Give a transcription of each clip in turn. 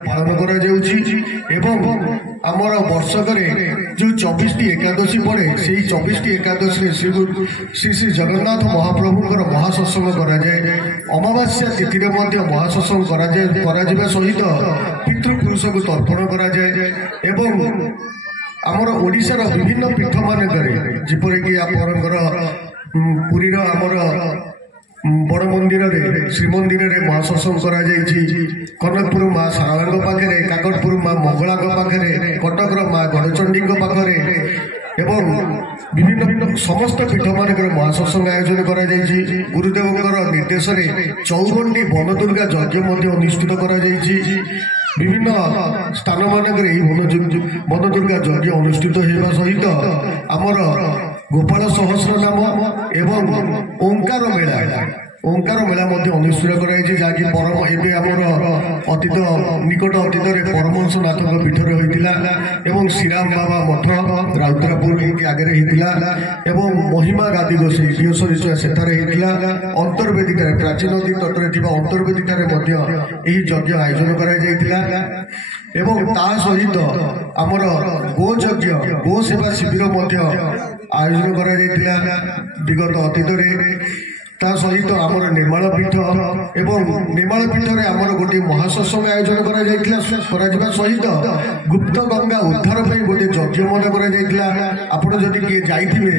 ପାଳନ କରାଯାଉଛି ଏବଂ ଆମର ବର୍ଷକରେ ଯେଉଁ 24ଟି ଏକାଦଶୀ ପଡ଼େ ସେଇ 24ଟି ଏକାଦଶୀରେ ଶ୍ରୀ ଶ୍ରୀ ଜଗନ୍ନାଥ ମହାପ୍ରଭୁଙ୍କର ମହାସତ୍ସଙ୍ଗ କରାଯାଏ। ଅମାବାସ୍ୟା ତିଥିରେ ମଧ୍ୟ ମହାସତ୍ସଙ୍ଗ କରାଯିବା ସହିତ ପିତୃପୁରୁଷଙ୍କୁ ତର୍ପଣ କରାଯାଏ ଏବଂ ଆମର ଓଡ଼ିଶାର ବିଭିନ୍ନ ପୀଠମାନଙ୍କରେ ଯେପରିକି ଆପଣଙ୍କର ପୁରୀର ଆମର ବଡ଼ ମନ୍ଦିରରେ ଶ୍ରୀମନ୍ଦିରରେ ମହାସତ୍ସଙ୍ଗ କରାଯାଇଛି। କନକପୁର ମା ଶାରଳାଙ୍କ ପାଖରେ, କାକଟପୁର ମା ମଙ୍ଗଳାଙ୍କ ପାଖରେ, କଟକର ମା ଗଡ଼ଚଣ୍ଡୀଙ୍କ ପାଖରେ ଏବଂ ବିଭିନ୍ନ ସମସ୍ତ ପୀଠମାନଙ୍କରେ ମହାସତ୍ସଙ୍ଗ ଆୟୋଜନ କରାଯାଇଛି। ଗୁରୁଦେବଙ୍କର ନିର୍ଦ୍ଦେଶରେ 54ଟି ବନଦୁର୍ଗା ଯଜ୍ଞ ମଧ୍ୟ ଅନୁଷ୍ଠିତ କରାଯାଇଛି। ବିଭିନ୍ନ ସ୍ଥାନମାନଙ୍କରେ ଏହି ବନଦୁର୍ଗା ଯଜ୍ଞ ଅନୁଷ୍ଠିତ ହେବା ସହିତ ଆମର ଗୋପାଳ ସହସ୍ର ନାମ ଏବଂ ଓଙ୍କାର ମେଳା ମଧ୍ୟ ଅନୁଷ୍ଠିତ କରାଯାଇଛି, ଯାହାକି ଏବେ ଆମର ନିକଟ ଅତୀତରେ ପରମହଂସନାଥଙ୍କ ପୀଠରେ ହୋଇଥିଲା ଏବଂ ଶ୍ରୀରାମ ବାବା ମଠ ରାଉତରାପୁର ଆଗରେ ହେଇଥିଲା ଏବଂ ମହିମା ଗାଦି ଗୋଷୀ ସେଠାରେ ହେଇଥିଲା। ଅନ୍ତର୍ବେଦୀଠାରେ ପ୍ରାଚୀନ ନଦୀ ତଟରେ ଥିବା ଅନ୍ତର୍ବେଦୀଠାରେ ମଧ୍ୟ ଏହି ଯଜ୍ଞ ଆୟୋଜନ କରାଯାଇଥିଲା ଏବଂ ତା ସହିତ ଆମର ଗୋଯଜ୍ଞ ଗୋ ସେବା ଶିବିର ମଧ୍ୟ ଆୟୋଜନ କରାଯାଇଥିଲା ବିଗତ ଅତୀତରେ। ତା ସହିତ ଆମର ନିର୍ମାଳ ପୀଠ ଏବଂ ନିର୍ମାଳ ପୀଠରେ ଆମର ଗୋଟିଏ ମହାସତ୍ସଙ୍ଗ ଆୟୋଜନ କରାଯିବା ସହିତ ଗୁପ୍ତ ଗଙ୍ଗା ଉଦ୍ଧାର ପାଇଁ ଗୋଟିଏ ଯଜ୍ଞ ମଧ୍ୟ କରାଯାଇଥିଲା। ଆପଣ ଯଦି କିଏ ଯାଇଥିବେ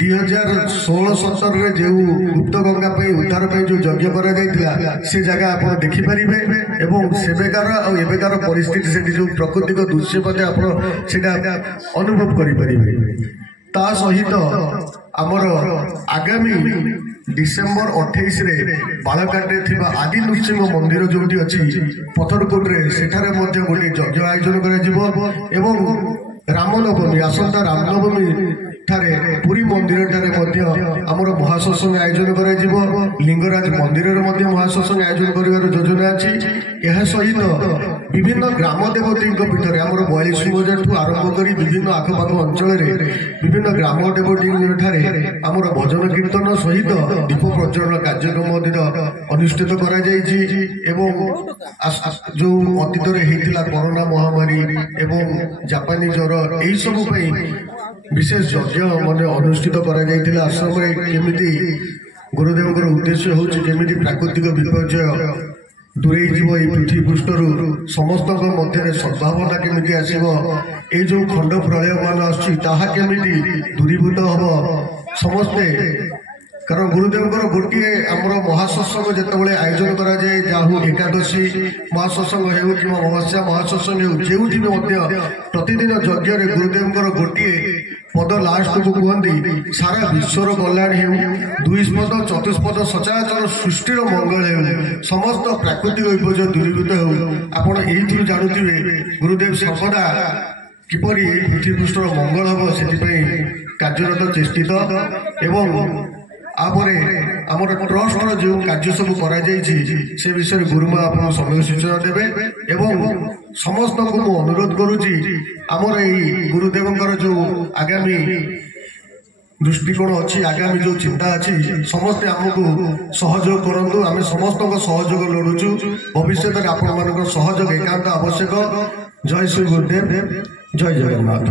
2016-17ରେ ଯେଉଁ ଗୁପ୍ତ ଗଙ୍ଗା ପାଇଁ ଉଦ୍ଧାର ପାଇଁ ଯେଉଁ ଯଜ୍ଞ କରାଯାଇଥିଲା ସେ ଜାଗା ଆପଣ ଦେଖିପାରିବେ ଏବଂ ସେବେକାର ଆଉ ଏବେକାର ପରିସ୍ଥିତି ସେଠି ଯେଉଁ ପ୍ରାକୃତିକ ଦୃଶ୍ୟ ମଧ୍ୟ ଆପଣ ସେଇଟା ଅନୁଭବ କରିପାରିବେ। ତା ସହିତ ଆମର ଆଗାମୀ ଡିସେମ୍ବର 28ରେ ବାଳକାଟରେ ଥିବା ଆଦି ନୃସିଂହ ମନ୍ଦିର ଯେଉଁଠି ଅଛି ପଥରକୋଟରେ ସେଠାରେ ମଧ୍ୟ ଗୋଟିଏ ଯଜ୍ଞ ଆୟୋଜନ କରାଯିବ ଏବଂ ରାମନବମୀ ଆସନ୍ତା ରାମନବମୀ ଠାରେ ପୁରୀ ମନ୍ଦିରଠାରେ ମଧ୍ୟ ଆମର ମହାସତ୍ସଙ୍ଗ ଆୟୋଜନ କରାଯିବ। ଲିଙ୍ଗରାଜ ମନ୍ଦିରରେ ମଧ୍ୟ ମହାସତ୍ସଙ୍ଗ ଆୟୋଜନ କରିବାର ଯୋଜନା ଅଛି। ଏହା ସହିତ ବିଭିନ୍ନ ଗ୍ରାମ ଦେବତୀଙ୍କ ପୀଠରେ ଆମର 42,000ଠୁ ଆରମ୍ଭ କରି ବିଭିନ୍ନ ଆଖପାଖ ଅଞ୍ଚଳରେ ବିଭିନ୍ନ ଗ୍ରାମ ଦେବତୀଙ୍କ ଠାରେ ଆମର ଭଜନ କୀର୍ତ୍ତନ ସହିତ ଦୀପ ପ୍ରଜ୍ୱଳନ କାର୍ଯ୍ୟକ୍ରମ ମଧ୍ୟ ଅନୁଷ୍ଠିତ କରାଯାଇଛି ଏବଂ ଯେଉଁ ଅତୀତରେ ହେଇଥିଲା କରୋନା ମହାମାରୀ ଏବଂ ଜାପାନୀ ଜ୍ୱର ଏହିସବୁ ପାଇଁ ବିଶେଷ ଯଜ୍ଞ ମଧ୍ୟ ଅନୁଷ୍ଠିତ କରାଯାଇଥିଲା ଆଶ୍ରମରେ। କେମିତି ଗୁରୁଦେବଙ୍କର ଉଦ୍ଦେଶ୍ୟ ହେଉଛି କେମିତି ପ୍ରାକୃତିକ ବିପର୍ଯ୍ୟୟ ଦୂରେଇ ଯିବ, ଏହି ପୃଥିବୀ ପୃଷ୍ଠରୁ ସମସ୍ତଙ୍କ ମଧ୍ୟରେ ସଦ୍ଭାବନା କେମିତି ଆସିବ, ଏଇ ଯେଉଁ ଖଣ୍ଡ ପ୍ରଳୟମାନ ଆସୁଛି ତାହା କେମିତି ଦୂରୀଭୂତ ହବ ସମସ୍ତେ। କାରଣ ଗୁରୁଦେବଙ୍କର ଗୋଟିଏ ଆମର ମହାସତ୍ସଙ୍ଗ ଯେତେବେଳେ ଆୟୋଜନ କରାଯାଏ, ଯାହା ହଉ ଏକାଦଶୀ ମହାସତ୍ସଙ୍ଗ ହେଉ କିମ୍ବା ଅମାବାସ୍ୟା ମହାସତ୍ସଙ୍ଗ ହେଉ, ଯେଉଁଠି ବି ମଧ୍ୟ ପ୍ରତିଦିନ ଯଜ୍ଞରେ ଗୁରୁଦେବଙ୍କର ଗୋଟିଏ ପଦ ଲାଷ୍ଟକୁ କୁହନ୍ତି ସାରା ବିଶ୍ୱର କଲ୍ୟାଣ ହେଉ, ଦୁଇସ୍ପଦ ଚତୁଷ୍ପଦ ସଚରାଚର ସୃଷ୍ଟିର ମଙ୍ଗଳ ହେଉ, ସମସ୍ତ ପ୍ରାକୃତିକ ବିପର୍ଯ୍ୟୟ ଦୂରୀଭୂତ ହେଉ। ଆପଣ ଏଇଥିରୁ ଜାଣୁଥିବେ ଗୁରୁଦେବ ସର୍ବଦା କିପରି ଏହି ପୃଥିବୀ ପୃଷ୍ଠର ମଙ୍ଗଳ ହେବ ସେଥିପାଇଁ କାର୍ଯ୍ୟରତ ଚେଷ୍ଟିତ ଏବଂ ତାପରେ ଆମର ଟ୍ରଷ୍ଟର ଯେଉଁ କାର୍ଯ୍ୟ ସବୁ କରାଯାଇଛି ସେ ବିଷୟରେ ଗୁରୁମା ଆପଣଙ୍କୁ ସମୟ ସୂଚନା ଦେବେ ଏବଂ ସମସ୍ତଙ୍କୁ ମୁଁ ଅନୁରୋଧ କରୁଛି ଆମର ଏଇ ଗୁରୁଦେବଙ୍କର ଯେଉଁ ଆଗାମୀ ଦୃଷ୍ଟିକୋଣ ଅଛି, ଆଗାମୀ ଯେଉଁ ଚିନ୍ତା ଅଛି, ସମସ୍ତେ ଆମକୁ ସହଯୋଗ କରନ୍ତୁ। ଆମେ ସମସ୍ତଙ୍କ ସହଯୋଗ ଲୋଡୁଛୁ। ଭବିଷ୍ୟତରେ ଆପଣମାନଙ୍କର ସହଯୋଗ ଏକାନ୍ତ ଆବଶ୍ୟକ। ଜୟ ଶ୍ରୀ ଗୁରୁଦେବ, ଜୟ ଜଗନ୍ନାଥ।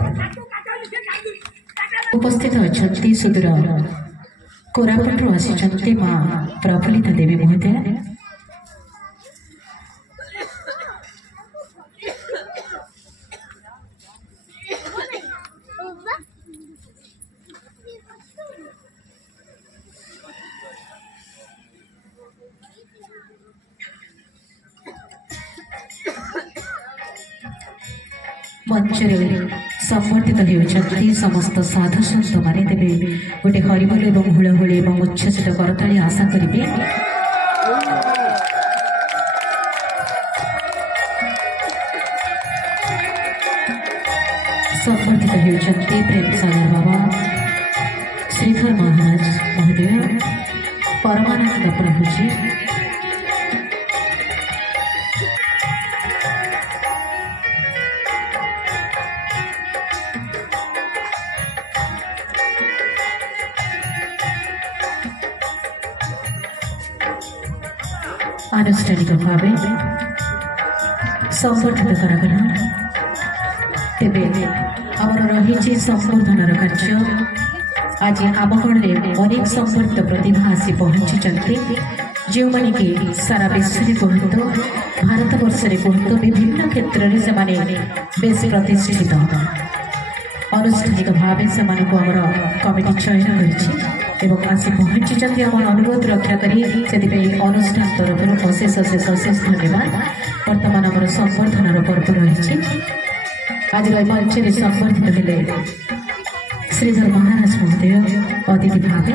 ଉପସ୍ଥିତ ଅଛନ୍ତି ସୁଦୂର କୋରାପୁଟରୁ ଆସିଛନ୍ତି ମା ପ୍ରଫୁଲ୍ଲିତା ଦେବୀ ମହୋଦୟା। ମଞ୍ଚରେ ସମ୍ବର୍ଦ୍ଧିତ ହେଉଛନ୍ତି ସମସ୍ତ ସାଧୁ ସନ୍ଥ ମାନେ। ତେବେ ଗୋଟେ ହରିବୋଲ ଏବଂ ହୁଳହୁଳି ଏବଂ ଉଚ୍ଛ୍ୱସିତ କରତାଳି ଆଶା କରିବେ। ସମ୍ବର୍ଦ୍ଧିତ ହେଉଛନ୍ତି ପ୍ରେମ ସାଗର ବାବା, ଶ୍ରୀଧର ମହାରାଜ ମହୋଦୟ, ପରମାନନ୍ଦ ପ୍ରଭୁଜୀ, ଆନୁଷ୍ଠାନିକ ଭାବେ संगठित करागला तेबे आमर रही संवर्धन कार्य आज आमगण में अनेक संवर्धित प्रतिभा आसी पहुंची जो मैंने कि सारा विश्व में कहतु भारत वर्ष में कहतु विभिन्न क्षेत्र में से बेस प्रतिष्ठित आनुष्ठानिक भाव से कमिटी चयन कर आसी पहुंची आम अनुरोध रक्षा करी अनुष्ठान तरफ अशेष अशेष अशेष धन्यवाद। बर्तमान आम संवर्धन पर्व रही आज मंच में संवर्धित हेले श्रीधर महाराज महोदय अतिथि भाव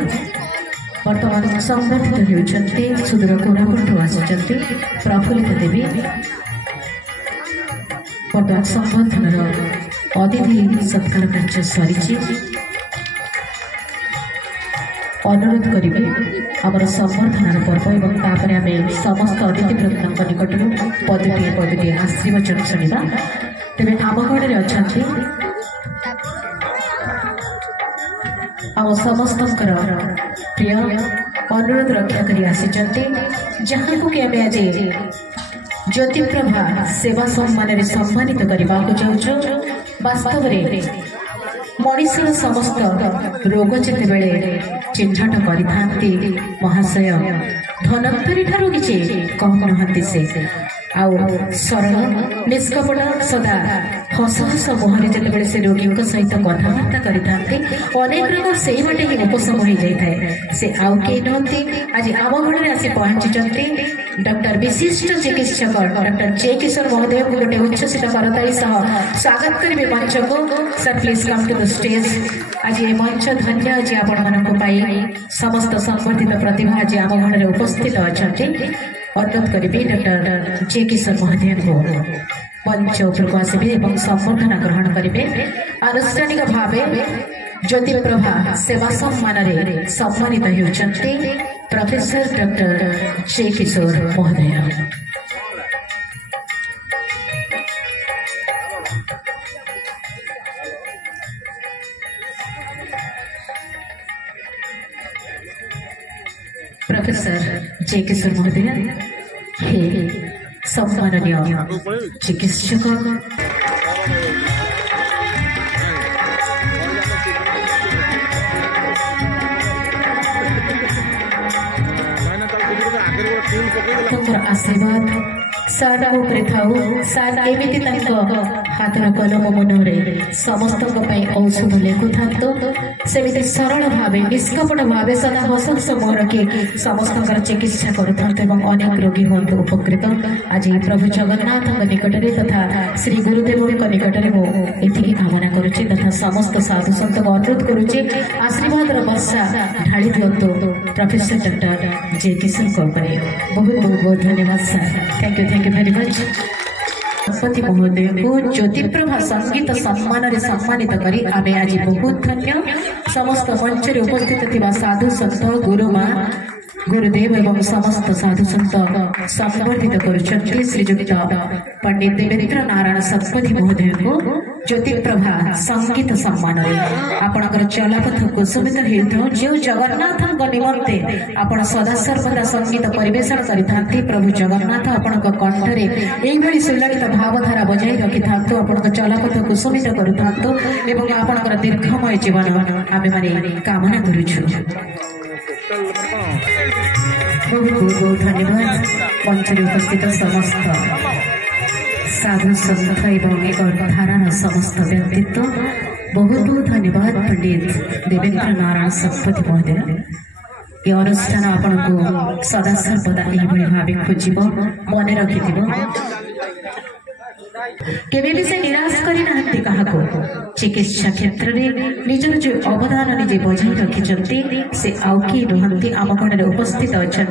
वर्तमान संवर्धित होती सुदूर कोरापुट आसुच्च प्रफुल्लित देवी वर्तमान संवर्धन अतिथि सत्कार कार्य सरी अनुरोध करेंगे आमर संवर्धन पर्व और तापर आम समस्त अतिथि वृंद निकट पदटी आशीर्वचन शुणा तेज आमगढ़ में अच्छा आम समस्त प्रिय अनुरोध रक्षा कर आसी जहाँ को कि आम आज ज्योतिप्रभा सेवा सम्मान सम्मानित करने को चाहूँ। वास्तव में मनुष्यर समस्त रोग जिते बेले चिन्हट कर महाशय धनंतरी ठारू किसी कम नहंती से आउ सरल निष्कपट सदा हस हस मुहर जिते से रोगी सहित कथबार्ता करते अनेक रोग से बाटे ही उपशम हो जाए से आउ कई नहंती आज आम घर आसी पहुंची डॉक्टर विशिष्ट चिकित्सक डॉक्टर जे किशोर महोदय को गोटे उच्छ्वसित करताली स्वागत करेंगे मंच को। Sir please come to the stage. आज ये मंच धन्य आज आपण समस्त संवर्धित प्रतिभा आज आम घर उपस्थित अच्छा अनुरोध करेंगे डॉक्टर जे किशोर महोदय को मंच उपरको आसबे और संवर्धना ग्रहण करेंगे। आनुष्ठानिक भाव ज्योतिप्रभा सेवा सम्मान सम्मानित होती प्रोफेसर डॉक्टर जे किशोर महोदय। प्रोफेसर जे किशोर महोदय हे सम्माननीय चिकित्सक आशीर्वाद सार थाऊ सार एमती हाथर कलम मनरे समस्त औषध लेखु था सेमती सरल भाव निष्कपट भाव सदा हस हस मुह रखी समस्त चिकित्सा करेक रोगी हूँ उपकृत। आज प्रभु जगन्नाथ निकट में तथा श्री गुरुदेव निकट में मुझे कामना करुच्ची तथा समस्त साधु सत को अनुरोध करुच्ची आशीर्वाद वर्षा ढाली दिंतु प्रोफेसर डॉक्टर जे किशोर बहुत बहुत बहुत धन्यवाद sir. Thank you very much. Ganpati महोदय को ज्योतिप्रभा संगीत सम्मान सम्मानित करी आमे आज बहुत धन्य समस्त मंच उपस्थित थिबा साधु संत गुरुमा गुरुदेव एवं समस्त साधु संत संवर्धित करुछन्ति श्रीजुक्त पंडित देवेंद्र नारायण सतपथी महोदय को ज्योतिप्रभा संगीत सम्मान आपणकर चलापथ कुसुमित हेतु जो जगन्नाथ निमंते आपण सदा सर्वदा संगीत परिवेषण करिथांती प्रभु जगन्नाथ आपणक कंठरे एइभଳି सुललित भावधारा बजाई रखिथांतु आपणक चलापथ कुसुमित करुथांतु एवं आपणकर दीर्घमय जीवन आमे माने कामना करूछु। बहुत धन्यवाद मंच उपस्थित समस्त साधु संत एवं एक धारार समस्त व्यक्तित्व बहुत बहुत धन्यवाद पंडित देवेंद्र नारायण सतपथी महोदय। ये अनुष्ठान आपण को सदा सर्वदा यही भाव खोज मन रखि केवे भी से निराश करी क्या चिकित्सा क्षेत्र में निजर जो अवदान निजे बजाई रखी से आउ किए नुहति आम गण में उपस्थित अच्छा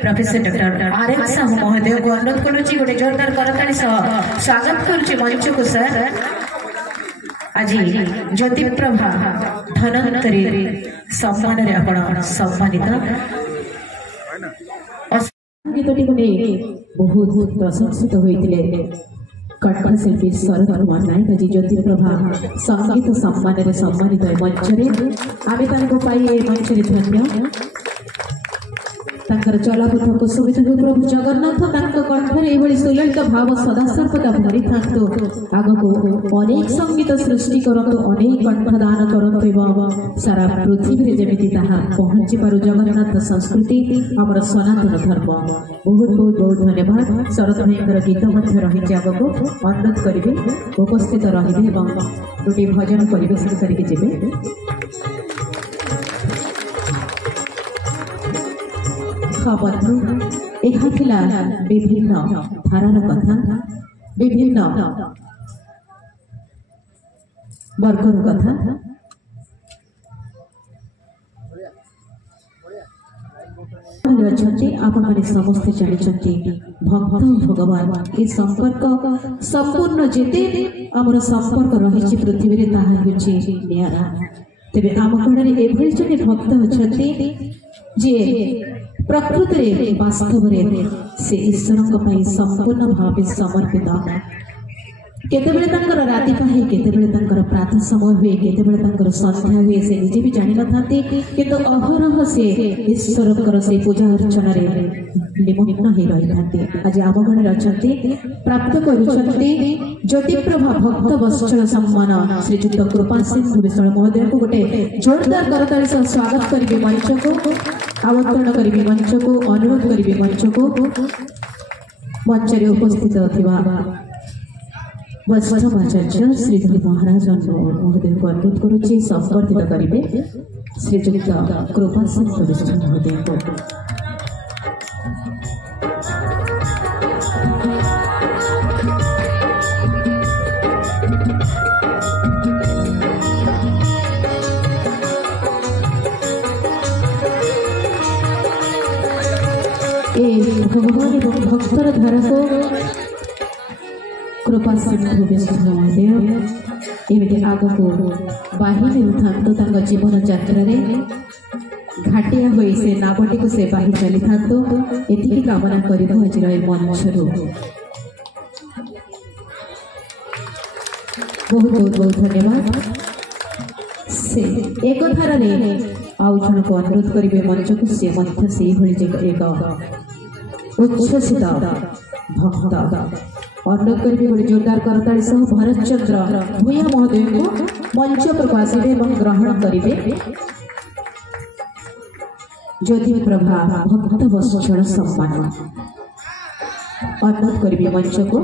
प्रोफेसर डॉक्टर आर.एन. साहू महोदय को अनुरोध करुच्ची गोटे जोरदार करताली स्वागत करुच्ची मंच को सर। आज ज्योतिप्रभा धनंतरी सम्मान आपण सम्मानित गीतटी बहुत प्रशंसित होते कंठशिल्पी शरद कुमार नायक जी ज्योतिप्रभा संगीत सम्मान सम्मानित मंच आम मंच धन्य ତାଙ୍କର ଚଲାପଥକୁ ସୁବିଧା ପ୍ରଭୁ ଜଗନ୍ନାଥ ତାଙ୍କ କଣ୍ଠରେ ଏଭଳି ସୁଲଳିତ ଭାବ ସଦାସର୍ବଦା ଭରିଥାନ୍ତୁ। ଆଗକୁ ଅନେକ ସଙ୍ଗୀତ ସୃଷ୍ଟି କରନ୍ତୁ, ଅନେକ କଣ୍ଠଦାନ କରନ୍ତୁ ଏବଂ ସାରା ପୃଥିବୀରେ ଯେମିତି ତାହା ପହଞ୍ଚି ପାରୁ ଜଗନ୍ନାଥ ସଂସ୍କୃତି ଆମର ସନାତନ ଧର୍ମ। ବହୁତ ବହୁତ ବହୁତ ଧନ୍ୟବାଦ। ଶରତ ଭାଇଙ୍କର ଗୀତ ମଧ୍ୟ ରହିଛି, ଆଗକୁ ଅନୁରୋଧ କରିବେ ଉପସ୍ଥିତ ରହିବେ ଏବଂ ଗୋଟିଏ ଭଜନ ପରିବେଷଣ କରିକି ଯିବେ। ବନ୍ଧୁ, ଏହା ଥିଲା ବିଭିନ୍ନ ଧାରାର କଥା, ବିଭିନ୍ନ ବର୍ଗର କଥା। ଅଛନ୍ତି ଆପଣମାନେ ସମସ୍ତେ ଜାଣିଛନ୍ତି ଭକ୍ତ ଭଗବାନ ଏ ସମ୍ପର୍କ ସମ୍ପୂର୍ଣ୍ଣ ଯେତେ ଆମର ସମ୍ପର୍କ ରହିଛି ପୃଥିବୀରେ ତାହା ହେଉଛି ନିଆରା। ତେବେ ଆମ କଡ଼ରେ ଏଭଳି ଜଣେ ଭକ୍ତ ଅଛନ୍ତି ଯିଏ ପ୍ରକୃତରେ ବାସ୍ତବରେ ସେ ଈଶ୍ୱରଙ୍କ ପାଇଁ ସମ୍ପୂର୍ଣ୍ଣ ଭାବେ ସମର୍ପିତ। କେତେବେଳେ ତାଙ୍କର ରାତି ପାହେ, କେତେବେଳେ ତାଙ୍କର ପ୍ରାତଃ ସମୟ ହୁଏ, କେତେବେଳେ ତାଙ୍କର ସନ୍ଧ୍ୟା ହୁଏ, ସେ ନିଜେ ବି ଜାଣିନଥାନ୍ତି, କିନ୍ତୁ ଅହରହ ସେ ଈଶ୍ୱରଙ୍କର ସେ ପୂଜା ଅର୍ଚ୍ଚନାରେ ନିମଗ୍ନ ହୋଇ ରହିଥାନ୍ତି। ଆଜି ଆମ ଗଣରେ ଅଛନ୍ତି, ପ୍ରାପ୍ତ କରୁଛନ୍ତି ଜ୍ୟୋତିପ୍ରଭା ଭକ୍ତ ବତ୍ସଳ ସମ୍ମାନ ଶ୍ରୀଯୁକ୍ତ କୃପା ସିଂହ ବିଶ୍ୱାଳ ମହୋଦୟଙ୍କୁ ଗୋଟେ ଜୋରଦାର କରତାଳି ସହ ସ୍ୱାଗତ କରିବେ ମଞ୍ଚକୁ, ଆମନ୍ତ୍ରଣ କରିବେ ମଞ୍ଚକୁ, ଅନୁରୋଧ କରିବେ ମଞ୍ଚକୁ। ମଞ୍ଚରେ ଉପସ୍ଥିତ ଥିବା ବୈଷ୍ଣବାଚାର୍ଯ୍ୟ ଶ୍ରୀଧର ମହାରାଜ ମହୋଦୟଙ୍କୁ ଅନୁରୋଧ କରୁଛି ସମ୍ବର୍ଦ୍ଧିତ କରିବେ ଶ୍ରୀଯୁକ୍ତ କୃପା ସିଂହ ବିଶ୍ୱାଳ ମହୋଦୟଙ୍କୁ। ଏ ଭଗବାନ ଏବଂ ଭକ୍ତର ଧାରାକୁ କୃପା ସିଂହ ବିଶ୍ୱାଳ ମହୋଦୟ ଏମିତି ଆଗକୁ ବାହି ନେଉଥାନ୍ତୁ ତାଙ୍କ ଜୀବନ ଯାତ୍ରାରେ। ଘାଟିଆ ହୋଇ ସେ ନାବଟିକୁ ସେ ବାହି ଚାଲିଥାନ୍ତୁ, ଏତିକି କାମନା କରିବୁ ଆଜିର ଏ ମଞ୍ଚରୁ। ବହୁତ ବହୁତ ବହୁତ ଧନ୍ୟବାଦ। ସେ ଏକ ଧାରାରେ ଆଉ ଜଣକୁ ଅନୁରୋଧ କରିବେ ମଞ୍ଚକୁ, ସେ ମଧ୍ୟ ସେଇଭଳି ଏକ ଉଚ୍ଛ୍ୱସିତ ଭକ୍ତ। ଅନୁରୋଧ କରିବେ ଗୋଟେ ଜୋରଦାର କରତାଳି ସହ ଭରତ ଚନ୍ଦ୍ର ଭୂୟାଁ ମହୋଦୟଙ୍କୁ ମଞ୍ଚ ଉପରକୁ ଆସିବେ ଏବଂ ଗ୍ରହଣ କରିବେ ଜ୍ୟୋତିପ୍ରଭା ଭକ୍ତ ବତ୍ସଳ ସମ୍ମାନ। ଅନୁରୋଧ କରିବେ ମଞ୍ଚକୁ।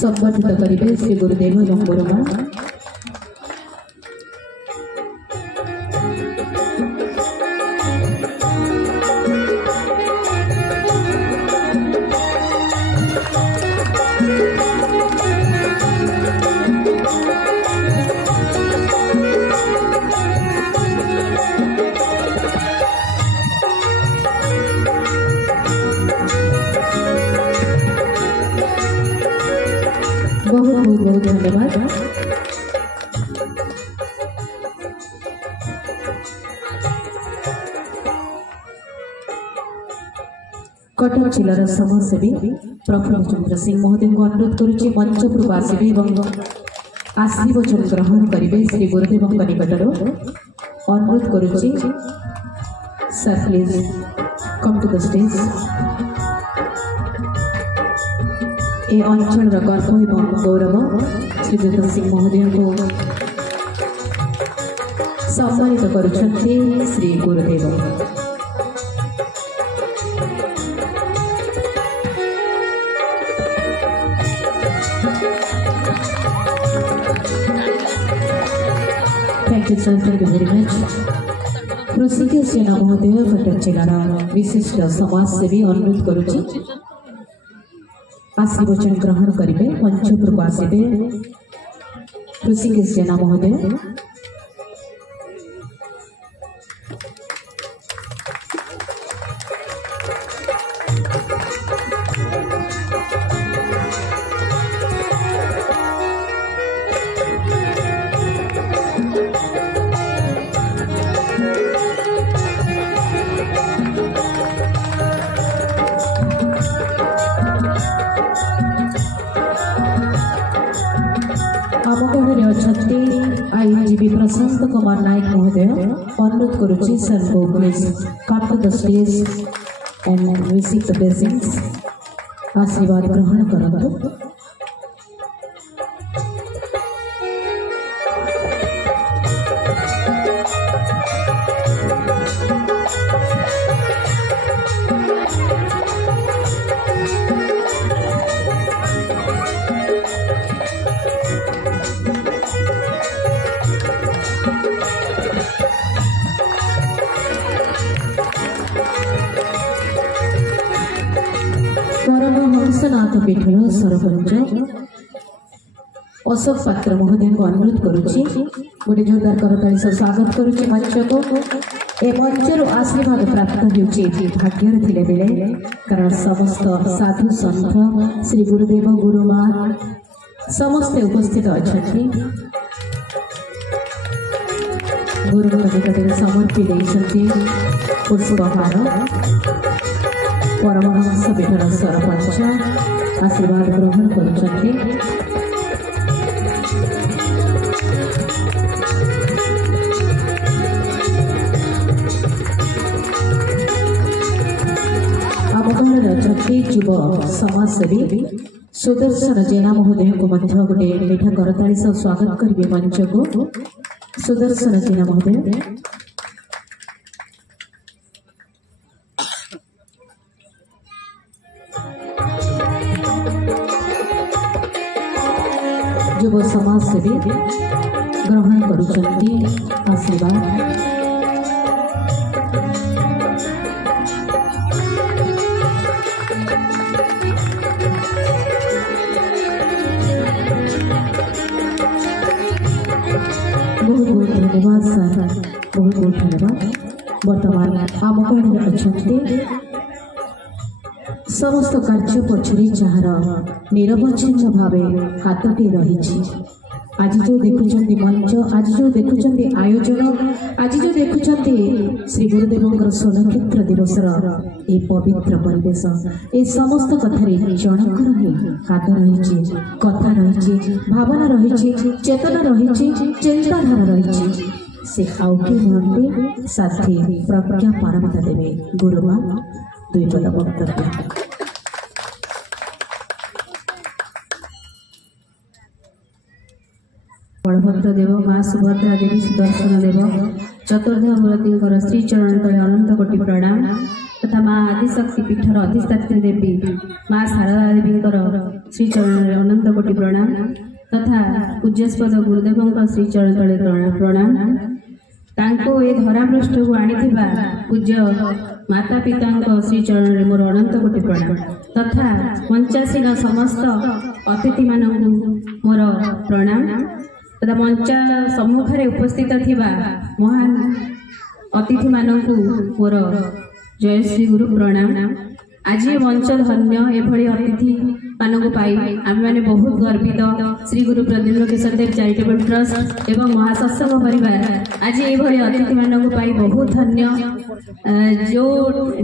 ସମ୍ବର୍ଦ୍ଧିତ କରିବେ ଶ୍ରୀ ଗୁରୁଦେବ ଏବଂ ଗୁରୁମା। बहुत बहुत बहुत धन्यवाद। कटक जिलार समाजसेवी प्रफुल्ल चंद्र सिंह महोदय को अनुरोध करुच्ची मंच उपरକୁ ଆସିବେ ଏବଂ आशीर्वचन ग्रहण करेंगे श्री गुरुदेव निकटर अनुरोध करुच्ची। Sir please come to the stage. ए अंचल गर्व एवं गौरव श्रीजुक्त सिंह महोदय को सम्मानित करुछन्ति Shri Gurudev. Thank you sir, thank you very much. प्रसिद्ध सेना महोदय कटक जिलार विशिष्ट समाजसेवी अनुरोध करुच्ची आशीर्वचन ग्रहण करेंगे मंच उपरକୁ ଆସିବେ ऋषिकेश जेना महोदय। आईजीबी प्रशांत कुमार नायक महोदय अनुरोध करुच्ची सर को please come to the stage and receive the blessings आशीर्वाद ग्रहण करंतु। हंसनाथ पीठर सरपंच अशोक पात्र महोदय को अनुरोध करुच्ची गोटे जोरदार करताली से स्वागत करुच्ची मंच को। ए मंचर आशीर्वाद प्राप्त होउची भाग्यर थिले बेले कारण समस्त साधु संत श्री गुरुदेव गुरुमा समस्ते उपस्थित अछंती गुरु निकट समर्पी देइछंती पुष्पहार। परमहंस पीठर सरपंच आशीर्वाद ग्रहण करुछंती। युव समाजसेवी सुदर्शन जेना महोदय को गोटे मीठा करताली से स्वागत करेंगे मंच को। सुदर्शन जेना महोदय युव समाजसेवी ग्रहण करुछंती आशीर्वाद। बहुत बहुत धन्यवाद सर, बहुत बहुत धन्यवाद। बर्तमान आम अच्छा समस्त कार्य पछरे जार निरवच्छिन्न भाव हाथटी रही। आज जो देखुं मंच, आज जो देखुं आयोजन, आज जो देखुं श्री गुरुदेव स्वर्णक्षेत्र दिवस ये पवित्र परिवेश ए समस्त कथार जनकर ही हाथ रही, कथा रही, भावना रही, चेतना रही, चिंताधारा रही। से आउ कि नुहति साथी प्रज्ञा पारमिता देवे गुरुमा दुई पद वक्तव्य। बलभद्र देव माँ सुभद्रा देवी सुदर्शन देव चतुर्धा मूर्ति श्रीचरण तले अनंत कोटि प्रणाम तथा माँ आदिशक्ति पीठर अधिष्ठात्री देवी माँ शारदा देवी श्रीचरण अनंत कोटि प्रणाम तथा पूज्यस्पद गुरुदेव श्रीचरण तले प्रणाम। तांको ए धरापृष्ठ को आनी पूज्य माता पिता श्रीचरण मोर अनंत कोटि प्रणाम तथा मंचासीन समस्त अतिथि मानू मोर प्रणाम तथा मंचा सम्मुखें उपस्थित थिबा महान अतिथि मानू मोर जय श्री गुरु प्रणाम। आज मंच धन्य एभली अतिथि मानू पाई आम मैंने बहुत गर्वित। श्री गुरु प्रद्युम्न किशोर देव चैरिटेबल ट्रस्ट एवं महासत्संग परिवार आज ये अतिथि मानू पाई बहुत धन्य। जो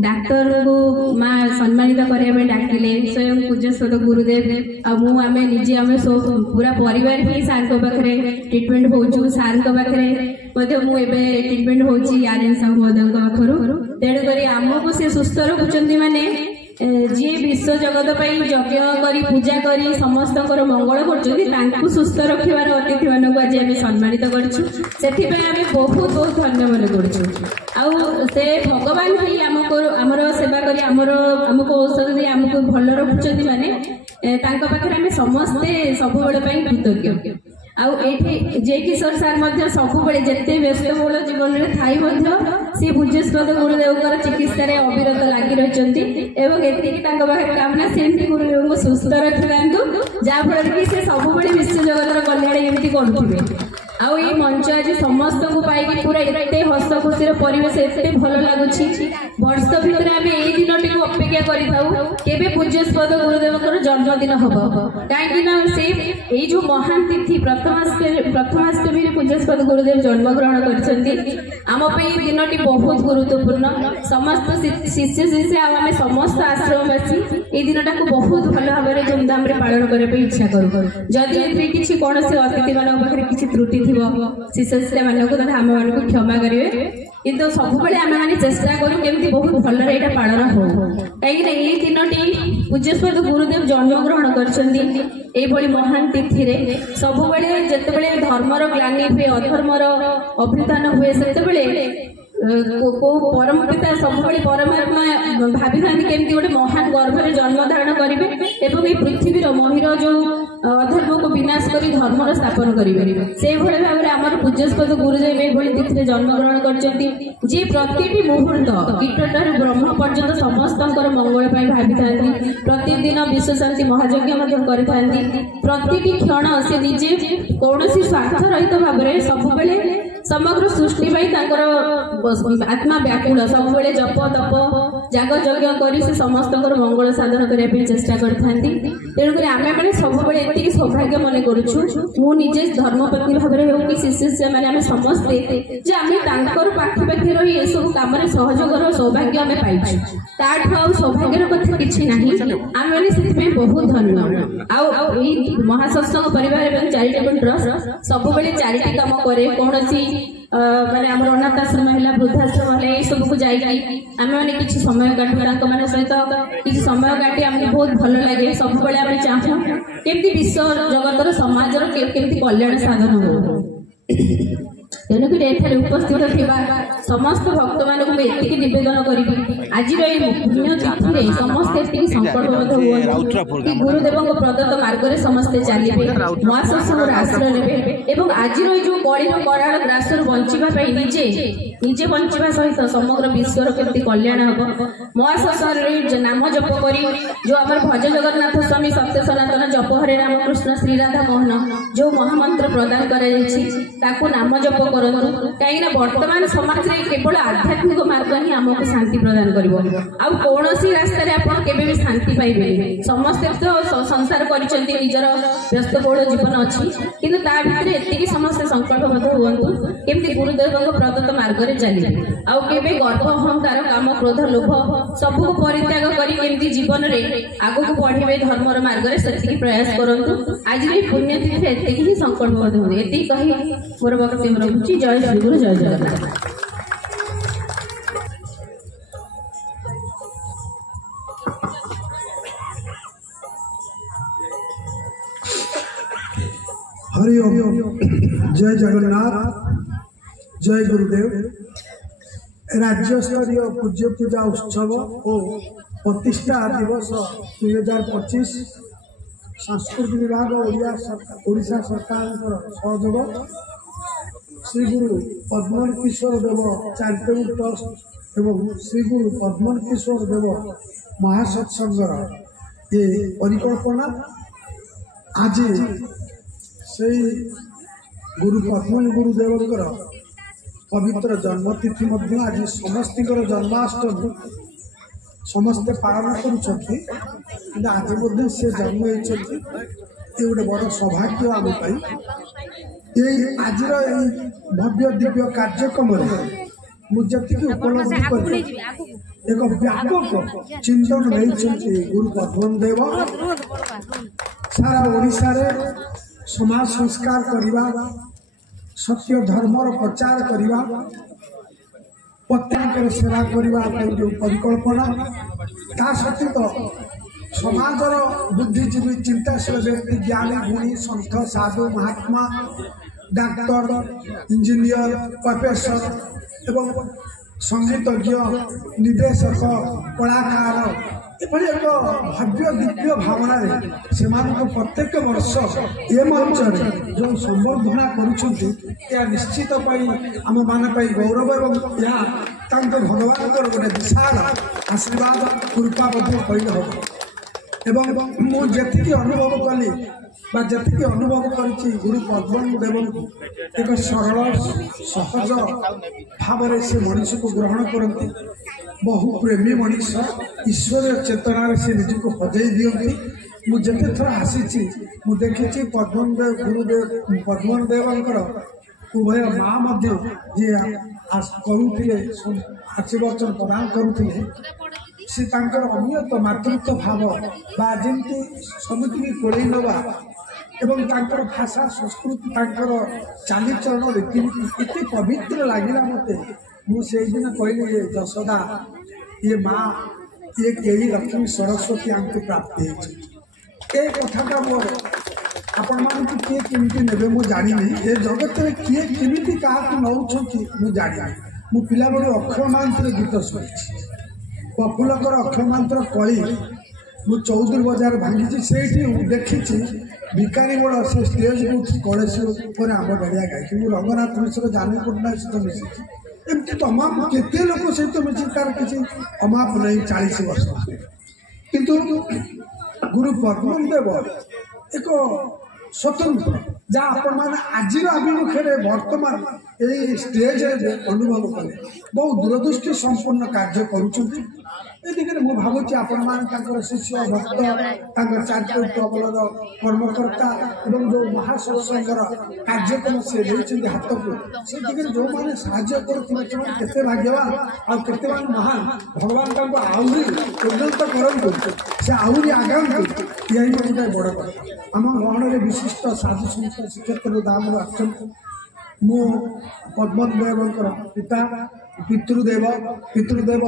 डाक्तर को माँ सम्मानित करने डाकिले स्वयं पूज्यस्पद गुरुदेव आम निजे आम पूरा परिवार ही सार पाखे ट्रिटमेंट होचु। सार पाखे मुझे ट्रिटमेंट होची आर्यन साहू महोदय पाखर तेणुक आमको सी सुस्थ रखुंट माने जी विश्व जगत यज्ञ करी पूजा करी समस्त मंगल कर सुस्थ रखार अतिथि मानक आज आम सम्मानित करें बहुत बहुत धन्य मन कर भगवान ही आमर सेवा करी आमको औषध दे आमको भल रखुंट माने पाखे आम समस्ते सब कृतज्ञ। जय किशोर सार सब जिते व्यस्तबहुल जीवन में थी सी पूज्यस्पद गुरुदेव चिकित्सा अविरत लगी रही कामना से गुरुदेव को सुस्थ रखी जहाँफल कि से सब विश्व जगत कल्याण एमती करुवे। आउ ये मंच आज समस्त को पाई पूरा एत हस खुशी परिवेश एत भल लगुच वर्ष भितर आम ये दिन टी अपेक्षा अपेक्षा करिथाउ केबे पूज्यस्पद गुरुदेवकर जन्मदिन हबो काहेकि ना से एई जो महान तिथि प्रथमाष्टमी रे पूज्यस्पद गुरुदेव जन्म ग्रहण करछन्ती आम पे दिनटी बहुत गुरुत्वपूर्ण समस्त शिष्य शिष्य आम समस्त आश्रमवासी ए दिनटा को बहुत भल भाव धूमधाम रे पालन करने इच्छा करूँ जदि किसी कौन से अतिथि मान पाखे किसी त्रुटि थी शिष्य शिष्य मानक आम मान क्षमा करेंगे किंतु सब आम मैंने चेष्टा करूँ केमती बहुत भल पालन हो कहीं दिनटी पूज्यस्पद गुरुदेव जन्म ग्रहण कर महान तिथि रे सब जिते धर्मर ग्लानि हुए अधर्मर अभ्युत्थान हुए से परम पिता सब परमात्मा भावी था केमती गोटे महान गर्भर जन्म धारण करेंगे एवं ये पृथ्वीर महिर जो अधर्म को विनाश कर धर्मर स्थापन करेंगे से भाव में आम पूज्यस्पद गुरुदेव ये तिथि जन्म ग्रहण कर प्रति मुहूर्त कीटठार ब्रह्म पर्यंत समस्त मंगल भावी था प्रतिदिन विश्व शांति महायज्ञ प्रति क्षण से निजे कौन स्वार्थ रहित भाव में सब समग्र सृष्टि आत्मा व्याकुल सब जप तप जाग यज्ञ कर समस्त मंगल साधन करने चेष्टा करुक आम मैंने सब ये सौभाग्य मन करुँ निजे धर्मपत्नी भाव में हो कि शिष्य मैंने समस्ते पाखिपाखि रही ये सब कम सहयोगर सौभाग्य आम पाई ताठू सौभाग्यर कथा कि आम मैंने बहुत धन्य आई महासत्संग परिवार चैरिटेबल ट्रस्ट सब चैरिटी कम करे कौन माने आम अनाथ आश्रम है वृद्धाश्रम है ये सब को जामें किसी समय काटू मान सहित किसी समय काटी आमको बहुत भल लगे सब आम चाहूँ केमती विश्व जगतर समाजर केमती कल्याण साधन हो तेणुक एठारे उपस्थित थिबा समस्त भक्त मानक एतिकी निवेदन करी आज पुण्य तिथि समस्त एतिकी संकल्पबद्ध हुए कि गुरुदेव प्रदत्त मार्ग में समस्ते चलिए महासत्संग आश्रय नेबे एवं आज जो कलिर कराल ग्रास बंचा निजे निजे बंचा सहित समग्र विश्वर केमती कल्याण हम महासत्संग नाम जप करी जो आम भज जगन्नाथ स्वामी सत्य सनातन जप हरे राम कृष्ण श्री राधा मोहन जो महामंत्र प्रदान कर नाम जप करतु कहीं वर्तमान समाज में केवल आध्यात्मिक मार्ग ही आमको शांति प्रदान कर कौन रास्तार आप शांति पाइबे समस्ते तो संसार कर निजर व्यस्तबहुल जीवन अच्छी किंतु ता भीतर एतिकी समस्ते संकल्पबद्ध हुअन्तु केमती गुरुदेव प्रदत्त मार्ग में चलिए आबे गर्व अहंकार काम क्रोध लोभ सबको परित्याग करके जीवन में आगक बढ़े धर्मर मार्ग में से प्रयास करूँ आज भी पुण्यतिथि एतिकी ही संकल्पबद्ध हुए ये कही मोर वक्तव्य रखुची जय श्री गुरु जय जगन्नाथ। हरि ओम जय जगन्नाथ जय गुरुदेव। राज्य स्तरीय पूज्य पूजा उत्सव और प्रतिष्ठा दिवस 2025 सांस्कृतिक विभाग ओडिशा सरकार सहयोग श्री गुरु पद्मन किशोर देव चैरिटेबल ट्रस्ट एवं श्री गुरु पद्मन किशोर देव महासत्संगर ये परिकल्पना आज से गुरु पद्मन गुरुदेवर पवित्र जन्मतिथि आज समस्त जन्माष्टमी समस्ते पालन कर आज से जन्म होती गोटे बड़ सौभाग्य आम आज भव्य दिव्य कार्यक्रम मुझे उपलब्धि कर एक व्यापक चिंतन नहीं गुरु पद्मन देव सारा ओडिशा रे समाज संस्कार करवा सत्य धर्मर प्रचार करवा प्रत्येक सेवा करने जो परिकल्पना ता सहित समाजर बुद्धिजीवी चिंताशील व्यक्ति ज्ञानी गुणी संत साधु महात्मा डाक्टर इंजीनियर प्रोफेसर एवं संगीतज्ञ निर्देशक कलाकार एपरी एक भव्य दिव्य भावना से प्रत्येक वर्ष ये मंच जो संबर्धना कर निश्चित आम मान गौरव एवं भगवान गोटे विशाल आशीर्वाद कृपा कहले हम एवं मुझे अनुभव कली जी अनुभव कर गुरु पद्मन देव एक सरल सहज भाव से मनीष को ग्रहण करती ବହୁ ପ୍ରେମୀ ମଣିଷ ଈଶ୍ୱରୀୟ ଚେତନାରେ ସେ ନିଜକୁ ହଜେଇ ଦିଅନ୍ତି। ମୁଁ ଯେତେ ଥର ଆସିଛି ମୁଁ ଦେଖିଛି ପଦ୍ମନ ଦେବଙ୍କର ଉଭୟ ମା ମଧ୍ୟ ଯିଏ କରୁଥିଲେ ଆଶୀର୍ବାଚନ ପ୍ରଦାନ କରୁଥିଲେ, ସେ ତାଙ୍କର ଅନିୟତ ମାତୃତ୍ୱ ଭାବ ବା ଯେମିତି ସବୁଠିକି କୋଳେଇ ନେବା ଏବଂ ତାଙ୍କର ଭାଷା ସଂସ୍କୃତି ତାଙ୍କର ଚାଲିଚଳନ ରୀତିନୀତି ଏତେ ପବିତ୍ର ଲାଗିଲା ମୋତେ। ମୁଁ ସେଇଦିନ କହିଲି ଏ ଯଶୋଦା ଇଏ ମା ଇଏ କେହି ଲକ୍ଷ୍ମୀ ସରସ୍ୱତୀ ଆମକୁ ପ୍ରାପ୍ତି ହେଇଛି। ଏ କଥାଟା ମୋର ଆପଣମାନଙ୍କୁ କିଏ କେମିତି ନେବେ ମୁଁ ଜାଣିନି, ଏ ଜଗତରେ କିଏ କେମିତି କାହାକୁ ନେଉଛନ୍ତି ମୁଁ ଜାଣିନି। ମୁଁ ପିଲାବେଳୁ ଅକ୍ଷୟ ମହାନ୍ତିର ଗୀତ ଶୁଣିଛି, ପ୍ରଫୁଲ୍ଲଙ୍କର ଅକ୍ଷୟ ମହାନ୍ତିର କଳି ମୁଁ ଚୌଧୁରୀ ବଜାର ଭାଙ୍ଗିଛି, ସେଇଠି ଦେଖିଛି ଭିକାରୀ ବଳ ସେ ଷ୍ଟେଜ୍କୁ କଳେଶ ଉପରେ ଆମ ଗଡ଼ିଆ ଗାଇଛି। ମୁଁ ରଙ୍ଗନାଥ ମିଶ୍ର ଜାନକୀ ପଟ୍ଟନାୟକ ସହିତ ମିଶିଛି, ଏମିତି ତମାମ କେତେ ଲୋକ ସହିତ ମିଶି ତାର କିଛି ଅମାପ ନାହିଁ 40 ବର୍ଷ। କିନ୍ତୁ ଗୁରୁ ପଦ୍ମନ ଦେବ ଏକ ସ୍ୱତନ୍ତ୍ର ଯାହା ଆପଣମାନେ ଆଜିର ଆଭିମୁଖ୍ୟରେ ବର୍ତ୍ତମାନ ଏଇ ଷ୍ଟେଜ୍ରେ ଅନୁଭବ କଲେ ବହୁ ଦୂରଦୃଷ୍ଟି ସମ୍ପନ୍ନ କାର୍ଯ୍ୟ କରୁଛନ୍ତି। ଏ ଦିଗରେ ମୁଁ ଭାବୁଛି ଆପଣମାନେ ତାଙ୍କର ଶିଷ୍ୟ ଭକ୍ତ ତାଙ୍କର ଚାରିତ୍ରିକ ବଳର କର୍ମକର୍ତ୍ତା ଏବଂ ଯେଉଁ ମହାସତ୍ସଙ୍ଗର କାର୍ଯ୍ୟକ୍ରମ ସେ ଦେଇଛନ୍ତି ହାତକୁ, ସେ ଦିଗରେ ଯେଉଁମାନେ ସାହାଯ୍ୟ କରୁଥିବେ ସେମାନେ କେତେ ଭାଗ୍ୟବାନ ଆଉ କେତେ ମହାନ। ଭଗବାନ ତାଙ୍କୁ ଆହୁରି ଉନ୍ନତ କରନ୍ତୁ, ସେ ଆହୁରି ଆଗାନ୍ତୁ, ଏହା ହିଁ ଗୋଟେ ବଡ଼ କଥା। ଆମ ଗହଣରେ ବିଶିଷ୍ଟ ସାଧୁ ସନ୍ଥ ଶ୍ରୀକ୍ଷେତ୍ର ଧାମରୁ ଆସିଛନ୍ତି। ମୁଁ ପଦ୍ମନ ଦେବଙ୍କର ପିତା ପିତୃଦେବ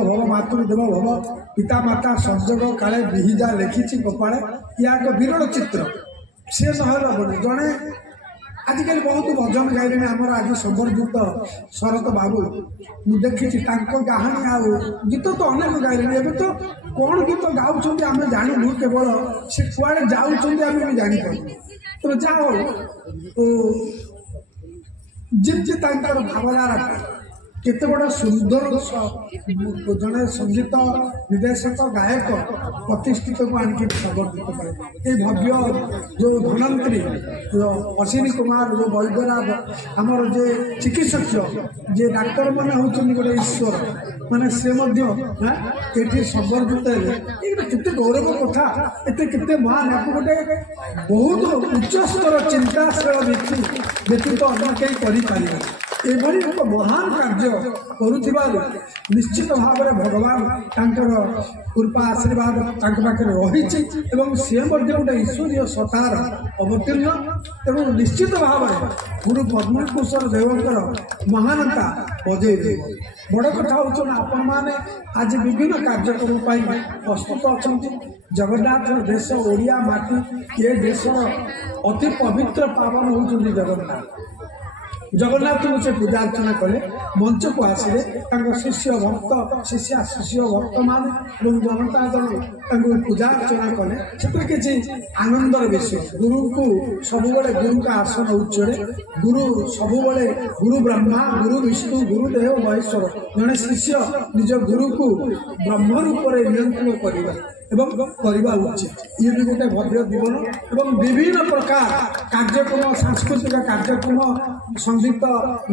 ଭବ ମାତୃଦେବ ଭବ ପିତା ମାତା ସଂଯୋଗ କାଳେ ବିହିଜା ଲେଖିଛି ଗୋପାଳେ, ଏହା ଏକ ବିରଳ ଚିତ୍ର। ସେ ନହେଲେ ବୋଲି ଜଣେ ଆଜିକାଲି ବହୁତ ଭଜନ ଗାଇଲେଣି ଆମର ଆଜି ସମ୍ବର୍ଦ୍ଧିତ ଶରତ ବାବୁ, ମୁଁ ଦେଖିଛି ତାଙ୍କ କାହାଣୀ ଆଉ ଗୀତ ତ ଅନେକ ଗାଇଲେଣି। ଏବେ ତ କ'ଣ ଗୀତ ଗାଉଛନ୍ତି ଆମେ ଜାଣିନୁ, କେବଳ ସେ କୁଆଡ଼େ ଯାଉଛନ୍ତି ଆମେ ବି ଜାଣିପାରୁନୁ। ତେବେ ଯାହା ହଉ ଯେମିତି ତାଙ୍କର ଭାବଧାରା କେତେ ବଡ଼ ସୁନ୍ଦର ଜଣେ ସଙ୍ଗୀତ ନିର୍ଦ୍ଦେଶକ ଗାୟକ ପ୍ରତିଷ୍ଠିତକୁ ଆଣିକି ସମର୍ପିତ କରେ। এই ভব্য যে ধনন্ত্রী অশ্বিনী কুমার যে বৈদ্যরাজ আমার যে চিকিৎসক যে ডাক্তার মানে হচ্ছেন গোটে ঈশ্বর, মানে সে মধ্য এটি সম্বর্ধিত হেলে এটা কেতে গৌরব কথা, এতে কেতে মান আপনি গোটে বহুত উচ্চস্তর চিন্তাশীল ব্যক্তি ব্যতীত অন্য কেହି କରିପାରିବେ। ଏଭଳି ଏକ ମହାନ କାର୍ଯ୍ୟ କରୁଥିବାରୁ ନିଶ୍ଚିତ ଭାବରେ ଭଗବାନ ତାଙ୍କର କୃପା ଆଶୀର୍ବାଦ ତାଙ୍କ ପାଖରେ ରହିଛି ଏବଂ ସେ ମଧ୍ୟ ଗୋଟେ ଈଶ୍ୱରୀୟ ସତ୍ତାର ଅବତୀର୍ଣ୍ଣ। ତେଣୁ ନିଶ୍ଚିତ ଭାବରେ ଗୁରୁ ପଦ୍ମଭୂଷଣ ଦେବଙ୍କର ମହାନତା ବଜେଇ ଦେବ। ବଡ଼ କଥା ହେଉଛନ୍ତି ଆପଣମାନେ ଆଜି ବିଭିନ୍ନ କାର୍ଯ୍ୟକ୍ରମ ପାଇଁ ପ୍ରସ୍ତୁତ ଅଛନ୍ତି। ଜଗନ୍ନାଥର ଦେଶ ଓଡ଼ିଆ ମାଟି, ଏ ଦେଶର ଅତି ପବିତ୍ର ପାବନ ହେଉଛନ୍ତି ଜଗନ୍ନାଥ। ଜଗନ୍ନାଥଙ୍କୁ ସେ ପୂଜା ଅର୍ଚ୍ଚନା କଲେ, ମଞ୍ଚକୁ ଆସିଲେ ତାଙ୍କ ଶିଷ୍ୟ ଭକ୍ତମାନେ ଏବଂ ଜନତା ଦଳ ତାଙ୍କୁ ପୂଜା ଅର୍ଚ୍ଚନା କଲେ। ସେଥିରେ କିଛି ଆନନ୍ଦର ବିଷୟ। ଗୁରୁଙ୍କୁ ସବୁବେଳେ ଗୁରୁଙ୍କ ଆସନ ଉଚ୍ଚରେ, ଗୁରୁ ସବୁବେଳେ ଗୁରୁ ବ୍ରହ୍ମା, ଗୁରୁ ବିଷ୍ଣୁ, ଗୁରୁଦେବ ମହେଶ୍ୱର। ଜଣେ ଶିଷ୍ୟ ନିଜ ଗୁରୁକୁ ବ୍ରହ୍ମ ରୂପରେ ନିୟନ୍ତ୍ରଣ ଏବଂ କରିବା ଉଚିତ। ଇଏ ବି ଗୋଟେ ଭବ୍ୟ ଜୀବନ ଏବଂ ବିଭିନ୍ନ ପ୍ରକାର କାର୍ଯ୍ୟକ୍ରମ, ସାଂସ୍କୃତିକ କାର୍ଯ୍ୟକ୍ରମ, ସଙ୍ଗୀତ,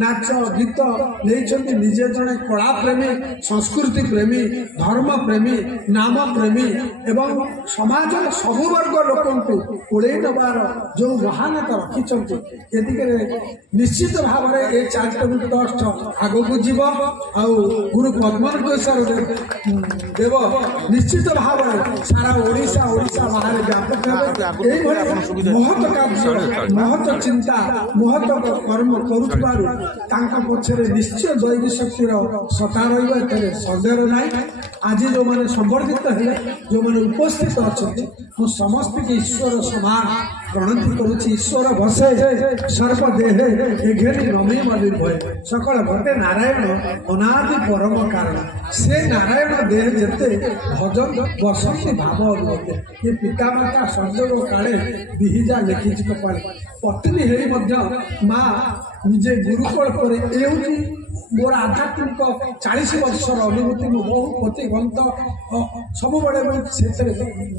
ନାଚ, ଗୀତ ନେଇଛନ୍ତି। ନିଜେ ଜଣେ କଳାପ୍ରେମୀ, ସଂସ୍କୃତି ପ୍ରେମୀ, ଧର୍ମ ପ୍ରେମୀ, ନାମ ପ୍ରେମୀ ଏବଂ ସମାଜର ସବୁ ବର୍ଗ ଲୋକଙ୍କୁ କୋଳେଇ ନେବାର ଯେଉଁ ମହାନତା ରଖିଛନ୍ତି, ଏ ଦିଗରେ ନିଶ୍ଚିତ ଭାବରେ ଏ ଚାରିଟେବୁଲ ଟ୍ରଷ୍ଟ ଆଗକୁ ଯିବ। ଆଉ ଗୁରୁ ପଦ୍ମଭୂଷଣ ଦେବ ନିଶ୍ଚିତ ଭାବରେ ସାରା ଓଡ଼ିଶା ବାହାରେ ବ୍ୟାପକ ହେବେ। ଏଇଭଳି ମହତ କାର୍ଯ୍ୟ, ମହତ ଚିନ୍ତା, ମହତ କର୍ମ କରୁଥିବାରୁ ତାଙ୍କ ପଛରେ ନିଶ୍ଚୟ ଦୈବୀ ଶକ୍ତିର ସତ୍ତା ରହିବ, ଏଥିରେ ସନ୍ଦେହ ନାହିଁ। ଆଜି ଯେଉଁମାନେ ସମ୍ବର୍ଦ୍ଧିତ ହେଲେ, ଯେଉଁମାନେ ଉପସ୍ଥିତ ଅଛନ୍ତି, ମୁଁ ସମସ୍ତଙ୍କୁ ଈଶ୍ୱର ସମାନ ପ୍ରଣତି କରୁଛି। ଈଶ୍ୱର ବସେ ସର୍ବଦେହେ ଏଘେରି ନମୀ ନିର୍ଭୟ, ସକଳ ଘଟେ ନାରାୟଣ ଅନାଦି ପରମ କାରଣ। ସେ ନାରାୟଣ ଦେହ ଯେତେ ଭଜନ ବସନ୍ତି ଭାବ ଅନୁଭୂତି। ଏ ପିତାମାତା ସଂଯୋଗ କାଳେ ବିହିଜା ଲେଖିଛି କପାଳେ। ପତ୍ନୀ ହେଇ ମଧ୍ୟ ମା ନିଜେ ଗୁରୁକୂଳ ପରେ ଏ ହେଉଛି ମୋର ଆଧ୍ୟାତ୍ମିକ 40 ବର୍ଷର ଅନୁଭୂତି। ମୁଁ ବହୁ ପ୍ରତିଗନ୍ତ ସବୁବେଳେ ସେଥିରେ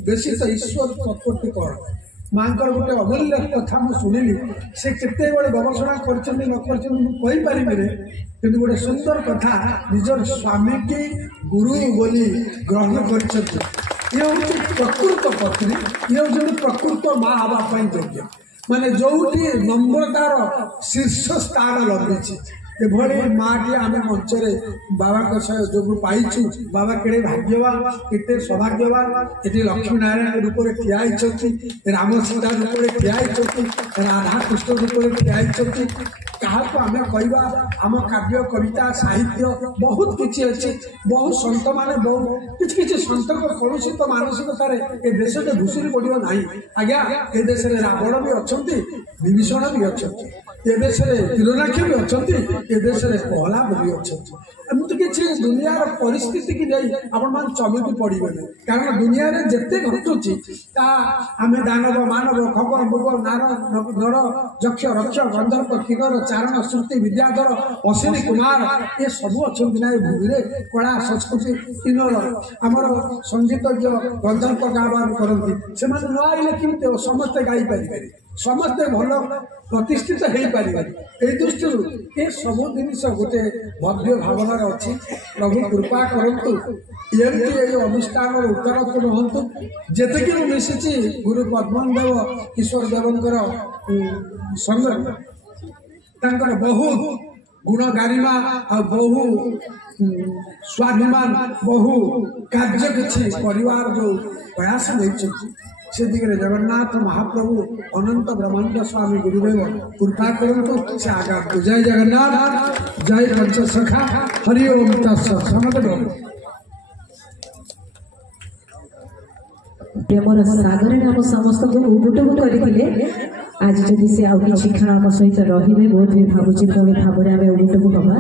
ବେଶୀ ତ ଈଶ୍ୱର ତତ୍ତ୍ୱଟି କର ମାଙ୍କର ଗୋଟେ ଅମୂଲ୍ୟ କଥା ମୁଁ ଶୁଣିଲି। ସେ କେତେବେଳେ ଗବେଷଣା କରିଛନ୍ତି ନ କରିଛନ୍ତି ମୁଁ କହିପାରିବିନି, କିନ୍ତୁ ଗୋଟେ ସୁନ୍ଦର କଥା ନିଜର ସ୍ୱାମୀକି ଗୁରୁ ବୋଲି ଗ୍ରହଣ କରିଛନ୍ତି। ଇଏ ହେଉଛି ପ୍ରକୃତ ପତ୍ନୀ, ଇଏ ହେଉଛନ୍ତି ପ୍ରକୃତ ମା ହେବା ପାଇଁ ଯୋଗ୍ୟ। ମାନେ ଯୋଉଠି ନମ୍ରତାର ଶୀର୍ଷ ସ୍ଥାନ ଲଗେଇଛି ଏଭଳି ମାଟି ଆମେ ମଞ୍ଚରେ ବାବାଙ୍କ ଯୋଗୁଁ ପାଇଛୁ। ବାବା କେଡ଼େ ଭାଗ୍ୟବାନ, କେତେ ସୌଭାଗ୍ୟବାନ। ଏଠି ଲକ୍ଷ୍ମୀ ନାରାୟଣ ରୂପରେ ଠିଆ ହେଇଛନ୍ତି, ରାମ ସୀତା ରୂପରେ ଠିଆ ହେଇଛନ୍ତି, ରାଧାକୃଷ୍ଣ ରୂପରେ ଠିଆ ହେଇଛନ୍ତି। କାହାକୁ ଆମେ କହିବା ଆମ କାବ୍ୟ କବିତା ସାହିତ୍ୟ ବହୁତ କିଛି ଅଛି। ବହୁ ସନ୍ତମାନେ ବହୁ କିଛି କିଛି ସନ୍ତଙ୍କ କଳୁଷିତ ମାନସିକତାରେ ଏ ଦେଶରେ ଭୁଷୁରି ପଡ଼ିବ ନାହିଁ। ଆଜ୍ଞା, ଏ ଦେଶରେ ରାବଣ ବି ଅଛନ୍ତି, ବିଭୀଷଣ ବି ଅଛନ୍ତି, ଏ ଦେଶରେ ତୀରନାକ୍ଷ ବି ଅଛନ୍ତି, ଏ ଦେଶରେ ପ୍ରହ୍ଲାଦ ବି ଅଛନ୍ତି। ଏମିତି କିଛି ଦୁନିଆର ପରିସ୍ଥିତି କି ନେଇ ଆପଣମାନେ ଚମକି ପଡ଼ିବେନି। କାରଣ ଦୁନିଆରେ ଯେତେ ଘଟୁଛି ତା ଆମେ ଦାନବ ମାନବ ଖଗ ମୁଗ ନାର ନର ଯକ୍ଷ ରକ୍ଷ ଗନ୍ଧର୍ବ କିନ୍ନର ଚାରଣ ଶ୍ରୁତି ବିଦ୍ୟାଧର ଅଶ୍ୱିନୀ କୁମାର ଏ ସବୁ ଅଛନ୍ତି ନା ଏ ଭୂମିରେ। କଳା ସଂସ୍କୃତି କିନ୍ନର ଆମର ସଙ୍ଗୀତଜ୍ଞ ଗନ୍ଧର୍ବ ଗାବାର କରନ୍ତି। ସେମାନେ ନ ଆଇଲେ କେମିତି ସମସ୍ତେ ଗାଇପାରିବେ, ସମସ୍ତେ ଭଲ ପ୍ରତିଷ୍ଠିତ ହେଇପାରିବେ। ଏଇ ଦୃଷ୍ଟିରୁ ଏ ସବୁ ଜିନିଷ ଗୋଟେ ଭବ୍ୟ ଭାବନାରେ ଅଛି। ପ୍ରଭୁ କୃପା କରନ୍ତୁ, ଏମିତି ଏଇ ଅନୁଷ୍ଠାନର ଉତ୍ତରୋତ୍ତର ହୁଅନ୍ତୁ। ଯେତିକି ମୁଁ ମିଶିଛି ଗୁରୁ ପଦ୍ମନ ଦେବ ଈଶ୍ୱର ଦେବଙ୍କର ସଙ୍ଗ ତାଙ୍କର ବହୁତ ଗୁଣ ଗାରିମା ଆଉ ବହୁ ସ୍ୱାଭିମାନ ବହୁ କାର୍ଯ୍ୟ କିଛି କରିବାର ଯୋଉ ପ୍ରୟାସ ନେଇଛନ୍ତି ସେ ଦିଗରେ ଜଗନ୍ନାଥ ମହାପ୍ରଭୁ ଅନନ୍ତ ବ୍ରହ୍ମାଣ୍ଡ ସ୍ୱାମୀ ଗୁରୁଦେବ କୃପା କରନ୍ତୁ। ସେ ଆଗାନ୍ତୁ। ଜୟ ଜଗନ୍ନାଥ, ଜୟ ପଞ୍ଚସଖା, ହରି ଓಂ ତତ୍ସତ୍। ସମସ୍ତେ ପ୍ରେମର ସାଗରରେ ଆମ ସମସ୍ତଙ୍କୁ ଉବୁଟୁବୁ କରିଥିଲେ। ଆଜି ଯଦି ସେ ଆଉ କିଛି କ୍ଷଣ ଆମ ସହିତ ରହିବେ, ବୋଧ ହୁଏ ଭାବୁଛି ପୁଣି ଭାବରେ ଆମେ ଉବୁଟୁବୁ ହେବା।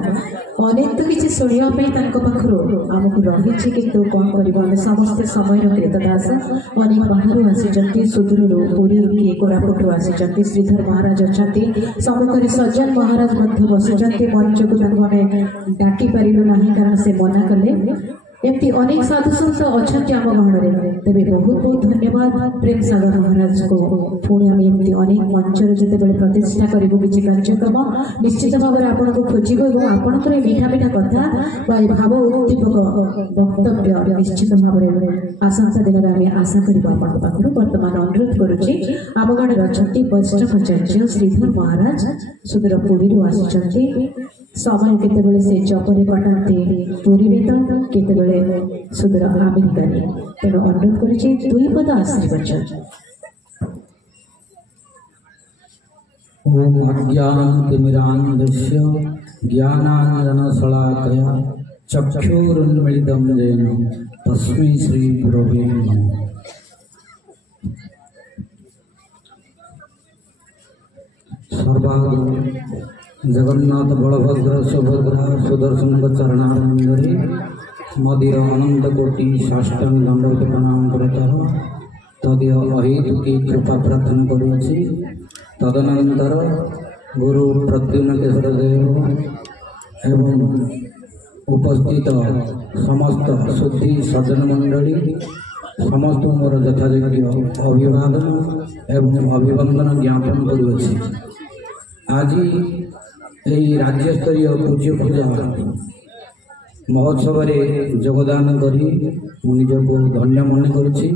ଅନେକ ତ କିଛି ଶୁଣିବା ପାଇଁ ତାଙ୍କ ପାଖରୁ ଆମକୁ ରହିଛି, କିନ୍ତୁ କ'ଣ କରିବା, ଆମେ ସମସ୍ତେ ସମୟର କ୍ରେତଦାସ। ଅନେକ ବାହାରୁ ଆସିଛନ୍ତି, ସୁଦୂରରୁ ପୁରୀ କିଏ କୋରାପୁଟରୁ ଆସିଛନ୍ତି। ଶ୍ରୀଧର ମହାରାଜ ଅଛନ୍ତି, ସମ୍ମୁଖରେ ସଜ୍ଜନ ମହାରାଜ ମଧ୍ୟ ବସିଛନ୍ତି। ମଞ୍ଚକୁ ତାଙ୍କୁ ଆମେ ଡାକି ପାରିଲୁ ନାହିଁ କାରଣ ସେ ମନା କଲେ। ଏମିତି ଅନେକ ସାଧୁସନ୍ଥ ଅଛନ୍ତି ଆମ ଗହଣରେ। ତେବେ ବହୁତ ବହୁତ ଧନ୍ୟବାଦ ପ୍ରେମ ସାଗର ମହାରାଜଙ୍କୁ। ପୁଣି ଆମେ ଏମିତି ଅନେକ ମଞ୍ଚରେ ଯେତେବେଳେ ପ୍ରତିଷ୍ଠା କରିବୁ କିଛି କାର୍ଯ୍ୟକ୍ରମ, ନିଶ୍ଚିତ ଭାବରେ ଆପଣଙ୍କୁ ଖୋଜିବୁ ଏବଂ ଆପଣଙ୍କର ଏ ମିଠା ମିଠା କଥା ବା ଏ ଭାବ ଉଦ୍ଦୀପକ ବକ୍ତବ୍ୟ ନିଶ୍ଚିତ ଭାବରେ ଆସନ୍ତା ଦିନରେ ଆମେ ଆଶା କରିବୁ ଆପଣଙ୍କ ପାଖରୁ। ବର୍ତ୍ତମାନ ଅନୁରୋଧ କରୁଛି, ଆମ ଗଣରେ ଅଛନ୍ତି ବୈଷ୍ଣବାଚାର୍ଯ୍ୟ ଶ୍ରୀଧର ମହାରାଜ, ସୁଦୂର ପୁରୀରୁ ଆସିଛନ୍ତି। ସମୟ କେତେବେଳେ ସେ ଜପରେ କଟାନ୍ତି ପୁରୀରେ ତ କେତେବେଳେ ସୁଦୂର ଆମେରିକାରେ। ତେଣୁ ଅନୁରୋଧ କରୁଛି ଦୁଇ ପଦ ଆଶୀର୍ବାଚନ। ओम अज्ञानतिमिरान्धस्य ज्ञानाञ्जनशलाकया चक्षुरुन्मिलितं येन तस्मै श्रीगुरवे नमः। सर्वांग जगन्नाथ बलभद्र सुभद्रा सुदर्शन चरणारविन्दे मदिर अनंत कोटि साष्टांग दंडवत प्रणाम करता तदीय अहेतुकी कृपा प्रार्थना करुछि। तदनंतर गुरु प्रद्युम्न केशर देव एवं उपस्थित समस्त शुद्धि सज्जन मंडली समस्त मोर यथायोग्य अभिवादन एवं अभिवंदन ज्ञापन करुछि। आज यही राज्यस्तरीय पूज्य पूजा महोत्सव योगदान करी निजको धन्य मन करुछि।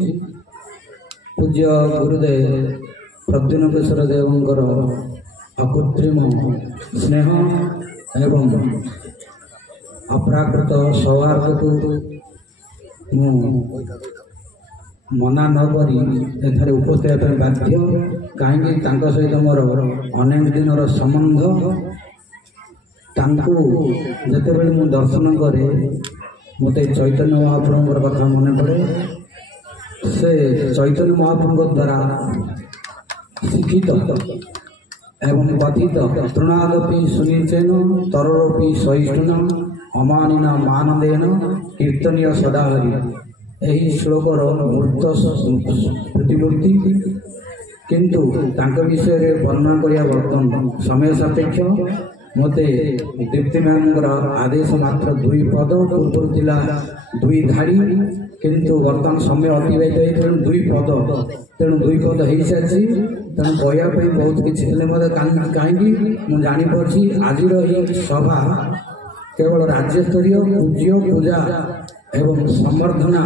पूज्य गुरुदेव प्रद्युम्न केशर देवंकर अकृत्रिम स्नेह एवं अप्राकृत सौहार्द को मु मना न करी एथारे उपस्थित बाध्य। कहीं सहित मोर अनेक दिन संबंध जितेबाला मु दर्शन करे मत चैतन्य महाप्रभुर कथा मन पड़े। से चैतन्य महाप्रभु द्वारा शिक्षित एवं कथित तृणादपि सुनिचेन तरोपि सहिष्णुन अमानिना मानदेन कीर्तनीय सदाहरि यही श्लोकर मूर्त प्रतिमूर्ति। किंतु विषय वर्णना करिया बर्तमान समय सापेक्ष। ମୋତେ ଦୀପ୍ତି ମ୍ୟାମଙ୍କର ଆଦେଶ ମାତ୍ର 2 ପଦ, ପୂର୍ବରୁ ଥିଲା 2 ଧାଡ଼ି, କିନ୍ତୁ ବର୍ତ୍ତମାନ ସମୟ ଅତିବାହିତ ହେଇ ତେଣୁ 2 ପଦ, ତେଣୁ 2 ପଦ ହେଇସାରିଛି। ତେଣୁ କହିବା ପାଇଁ ବହୁତ କିଛି ଥିଲେ ମୋତେ କାହିଁକି ମୁଁ ଜାଣିପାରୁଛି ଆଜିର ଏହି ସଭା କେବଳ ରାଜ୍ୟସ୍ତରୀୟ ପୂଜା ଏବଂ ସମ୍ବର୍ଦ୍ଧନା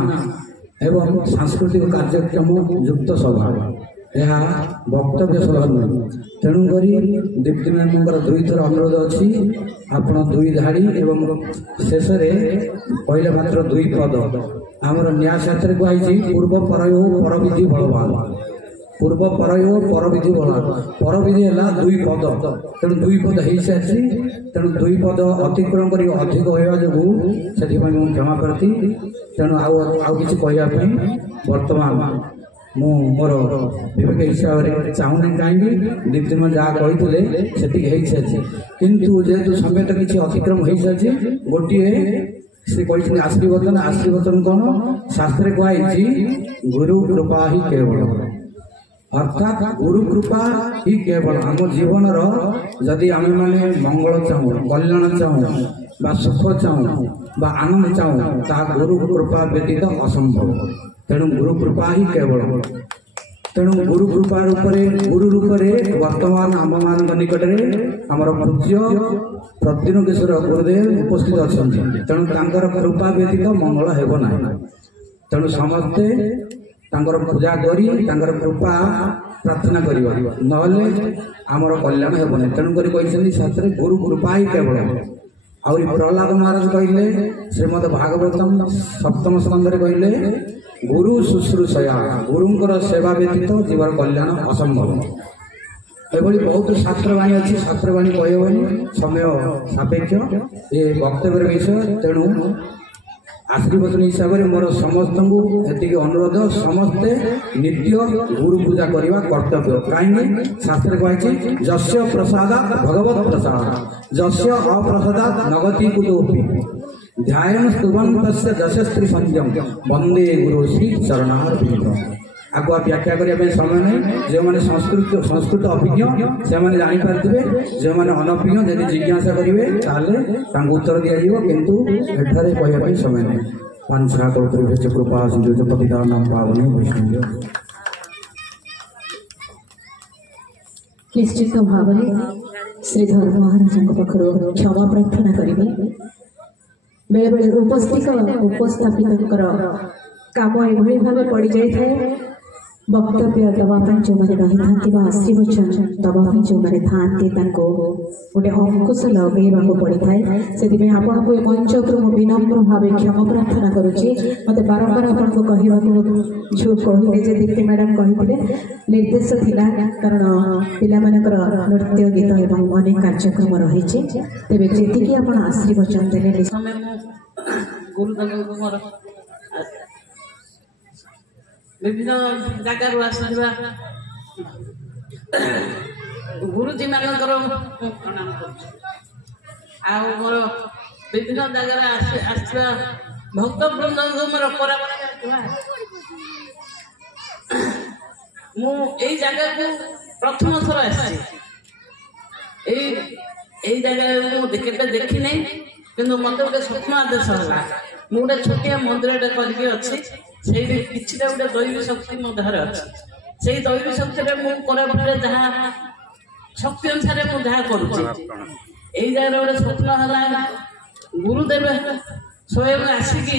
ଏବଂ ସାଂସ୍କୃତିକ କାର୍ଯ୍ୟକ୍ରମ ଯୁକ୍ତ ସଭା, ଏହା ବକ୍ତବ୍ୟ ସଭା ନୁହେଁ। ତେଣୁକରି ଦୀପ୍ତି ମ୍ୟାମଙ୍କର 2 ଥର ଅନୁରୋଧ ଅଛି, ଆପଣ 2 ଧାଡ଼ି ଏବଂ ଶେଷରେ କହିଲେ ମାତ୍ର 2 ପଦ। ଆମର ନ୍ୟାୟଶାସ୍ତ୍ରରେ କୁହାଯାଇଛି ପୂର୍ବ ପରୟ ପରବିଧି ବଳବାନ, ପୂର୍ବ ପରୟ ପରବିଧି ବଳବାନ, ପରବିଧି ହେଲା 2 ପଦ, ତେଣୁ 2 ପଦ ହେଇସାରିଛି। ତେଣୁ 2 ପଦ ଅତିକ୍ରମ କରି ଅଧିକ ହେବା ଯୋଗୁଁ ସେଥିପାଇଁ ମୁଁ କ୍ଷମା ପ୍ରାର୍ଥୀ। ତେଣୁ ଆଉ କିଛି କହିବା ପାଇଁ ବର୍ତ୍ତମାନ ମୁଁ ମୋର ବିବେକ ହିସାବରେ ଚାହୁଁନି, କାହିଁକି ଦୀପ୍ତିମା ଯାହା କହିଥିଲେ ସେତିକି ହେଇସାରିଛି। କିନ୍ତୁ ଯେହେତୁ ସମୟଟା କିଛି ଅତିକ୍ରମ ହେଇସାରିଛି, ଗୋଟିଏ ସେ କହିଛନ୍ତି ଆଶୀର୍ବାଦନ। ଆଶୀର୍ବାଦନ କ'ଣ? ଶାସ୍ତ୍ରରେ କୁହାଯାଇଛି ଗୁରୁ କୃପା ହିଁ କେବଳ, ଅର୍ଥାତ୍ ଗୁରୁ କୃପା ହିଁ କେବଳ। ଆମ ଜୀବନର ଯଦି ଆମେମାନେ ମଙ୍ଗଳ ଚାହୁଁ, କଲ୍ୟାଣ ଚାହୁଁ ବା ସୁଖ ଚାହୁଁ ବା ଆନନ୍ଦ ଚାହୁଁ, ତାହା ଗୁରୁ କୃପା ବ୍ୟତୀତ ଅସମ୍ଭବ। ତେଣୁ ଗୁରୁ କୃପା ହିଁ କେବଳ। ତେଣୁ ଗୁରୁ କୃପା ରୂପରେ, ଗୁରୁ ରୂପରେ ବର୍ତ୍ତମାନ ଆମମାନଙ୍କ ନିକଟରେ ଆମର ପୂଜ୍ୟ ପ୍ରଦ୍ୟୁମ୍ନ କିଶୋର ଗୁରୁଦେବ ଉପସ୍ଥିତ ଅଛନ୍ତି। ତେଣୁ ତାଙ୍କର କୃପା ବ୍ୟତୀତ ମଙ୍ଗଳ ହେବ ନାହିଁ। ତେଣୁ ସମସ୍ତେ ତାଙ୍କର ପୂଜା କରି ତାଙ୍କର କୃପା ପ୍ରାର୍ଥନା କରିବା, ନହେଲେ ଆମର କଲ୍ୟାଣ ହେବ ନାହିଁ। ତେଣୁକରି କହିଛନ୍ତି ଶାସ୍ତ୍ରରେ ଗୁରୁ କୃପା ହିଁ କେବଳ। ଆହୁରି ପ୍ରହ୍ଲାଦ ମହାରାଜ କହିଲେ, ଶ୍ରୀମଦ ଭାଗବତମ୍ 7ମ ସ୍କନ୍ଧରେ କହିଲେ ଗୁରୁ ଶୁଶ୍ରୂଷୟା, ଗୁରୁଙ୍କର ସେବା ବ୍ୟତୀତ ଜୀବନ କଲ୍ୟାଣ ଅସମ୍ଭବ। ଏଭଳି ବହୁତ ଶାସ୍ତ୍ରବାଣୀ ଅଛି, ଶାସ୍ତ୍ରବାଣୀ କହିହେବନି, ସମୟ ସାପେକ୍ଷ ଏ ବକ୍ତବ୍ୟର ବିଷୟ। ତେଣୁ ଆଶୀର୍ବାଦନ ହିସାବରେ ମୋର ସମସ୍ତଙ୍କୁ ଏତିକି ଅନୁରୋଧ, ସମସ୍ତେ ନିତ୍ୟ ଗୁରୁ ପୂଜା କରିବା କର୍ତ୍ତବ୍ୟ। କାହିଁକି? ଶାସ୍ତ୍ରରେ କୁହାଯାଇଛି ଯସ୍ୟ ପ୍ରସାଦାତ୍ ଭଗବତ୍ ପ୍ରସାଦ, ଯସ୍ୟ ଅପ୍ରସାଦାତ୍ ନଗତି କୁତୋପି, ଧ୍ୟାୟନ ସ୍ତୁବନ୍ ତସ୍ୟ ଯଶସ୍ତ୍ରୀ ସଂଯମ, ବନ୍ଦେ ଗୁରୁ ଶ୍ରୀ ଚରଣାରବିନ୍ଦମ୍। ଆଗୁଆ ବ୍ୟାଖ୍ୟା କରିବା ପାଇଁ ସମୟ ନାହିଁ। ଯେଉଁମାନେ ସଂସ୍କୃତ ଅଭିଜ୍ଞ ସେମାନେ ଜାଣିପାରିଥିବେ, ଯେଉଁମାନେ ଅନଭିଜ୍ଞ ଯଦି ଜିଜ୍ଞାସା କରିବେ ତାହେଲେ ତାଙ୍କୁ ଉତ୍ତର ଦିଆଯିବ, କିନ୍ତୁ ଏଠାରେ କହିବା ପାଇଁ ସମୟ ନାହିଁ। ପାଞ୍ଚା କୌତୁକ କୃପା ସିନ୍ଧୁ ପତିତାନାଂ ପାବନେ ବୈଷ୍ଣବ। ନିଶ୍ଚିତ ଭାବରେ ଶ୍ରୀଧର ମହାରାଜଙ୍କ ପାଖରୁ କ୍ଷମା ପ୍ରାର୍ଥନା କରିବି। ବେଳେବେଳେ ଉପସ୍ଥାପିତଙ୍କର କାମ ଏଭଳି ଭାବେ ପଡ଼ିଯାଇଥାଏ, ବକ୍ତବ୍ୟ ଦେବା ପାଇଁ ଯେଉଁମାନେ ରହିଥାନ୍ତି ବା ଆଶୀର୍ବଚନ ଦେବା ପାଇଁ ଯେଉଁମାନେ ଥାଆନ୍ତି ତାଙ୍କୁ ଗୋଟେ ଅଙ୍କୁଶ ଲଗେଇବାକୁ ପଡ଼ିଥାଏ। ସେଥିପାଇଁ ଆପଣଙ୍କୁ ଏ ମଞ୍ଚ ଉପରୁ ମୁଁ ବିନମ୍ର ଭାବେ କ୍ଷମା ପ୍ରାର୍ଥନା କରୁଛି। ମୋତେ ବାରମ୍ବାର ଆପଣଙ୍କୁ କହିବାକୁ ଯେଉଁ କହିଲେ ଯେ ଦୀପ୍ତି ମ୍ୟାଡ଼ାମ୍ କହିଥିଲେ ନିର୍ଦ୍ଦେଶ ଥିଲା, କାରଣ ପିଲାମାନଙ୍କର ନୃତ୍ୟ ଗୀତ ଏବଂ ଅନେକ କାର୍ଯ୍ୟକ୍ରମ ରହିଛି। ତେବେ ଯେତିକି ଆପଣ ଆଶୀର୍ବଚନ ଦେଲେ ଗୁରୁଦେବଙ୍କୁ ମୋର ବିଭିନ୍ନ ଜାଗାରୁ ଆସିଥିବା ଗୁରୁଜୀ ମାନଙ୍କର ପ୍ରଣାମ କରୁଛି। ଆଉ ମୋର ବିଭିନ୍ନ ଜାଗାରେ ଆସିଥିବା ଭକ୍ତବୃନ୍ଦଙ୍କୁ ମୋର ପରାମର୍ଶ। ମୁଁ ଏଇ ଜାଗାକୁ ପ୍ରଥମ ଥର ଆସିଛି। ଏଇ ଜାଗାରେ ମୁଁ କେବେ ଦେଖିନି, କିନ୍ତୁ ମୋତେ ଗୋଟେ ସ୍ୱପ୍ନ ଆଦେଶ ହେଲା। ମୁଁ ଗୋଟେ ଛୋଟିଆ ମନ୍ଦିରଟେ କରିକି ଅଛି, ସେଇଠି କିଛିଟା ଗୋଟେ ଦୈବୀ ଶକ୍ତି ମୋ ଦେହରେ ଅଛି। ସେଇ ଦୈବୀ ଶକ୍ତିରେ ମୁଁ କୋରାପୁଟରେ ଯାହା ଶକ୍ତି ଅନୁସାରେ ମୁଁ ଯାହା କରୁଛି। ଏଇ ଜାଗାରେ ଗୋଟେ ସ୍ୱପ୍ନ ହେଲା, ଗୁରୁଦେବ ସ୍ୱୟଂ ଆସିକି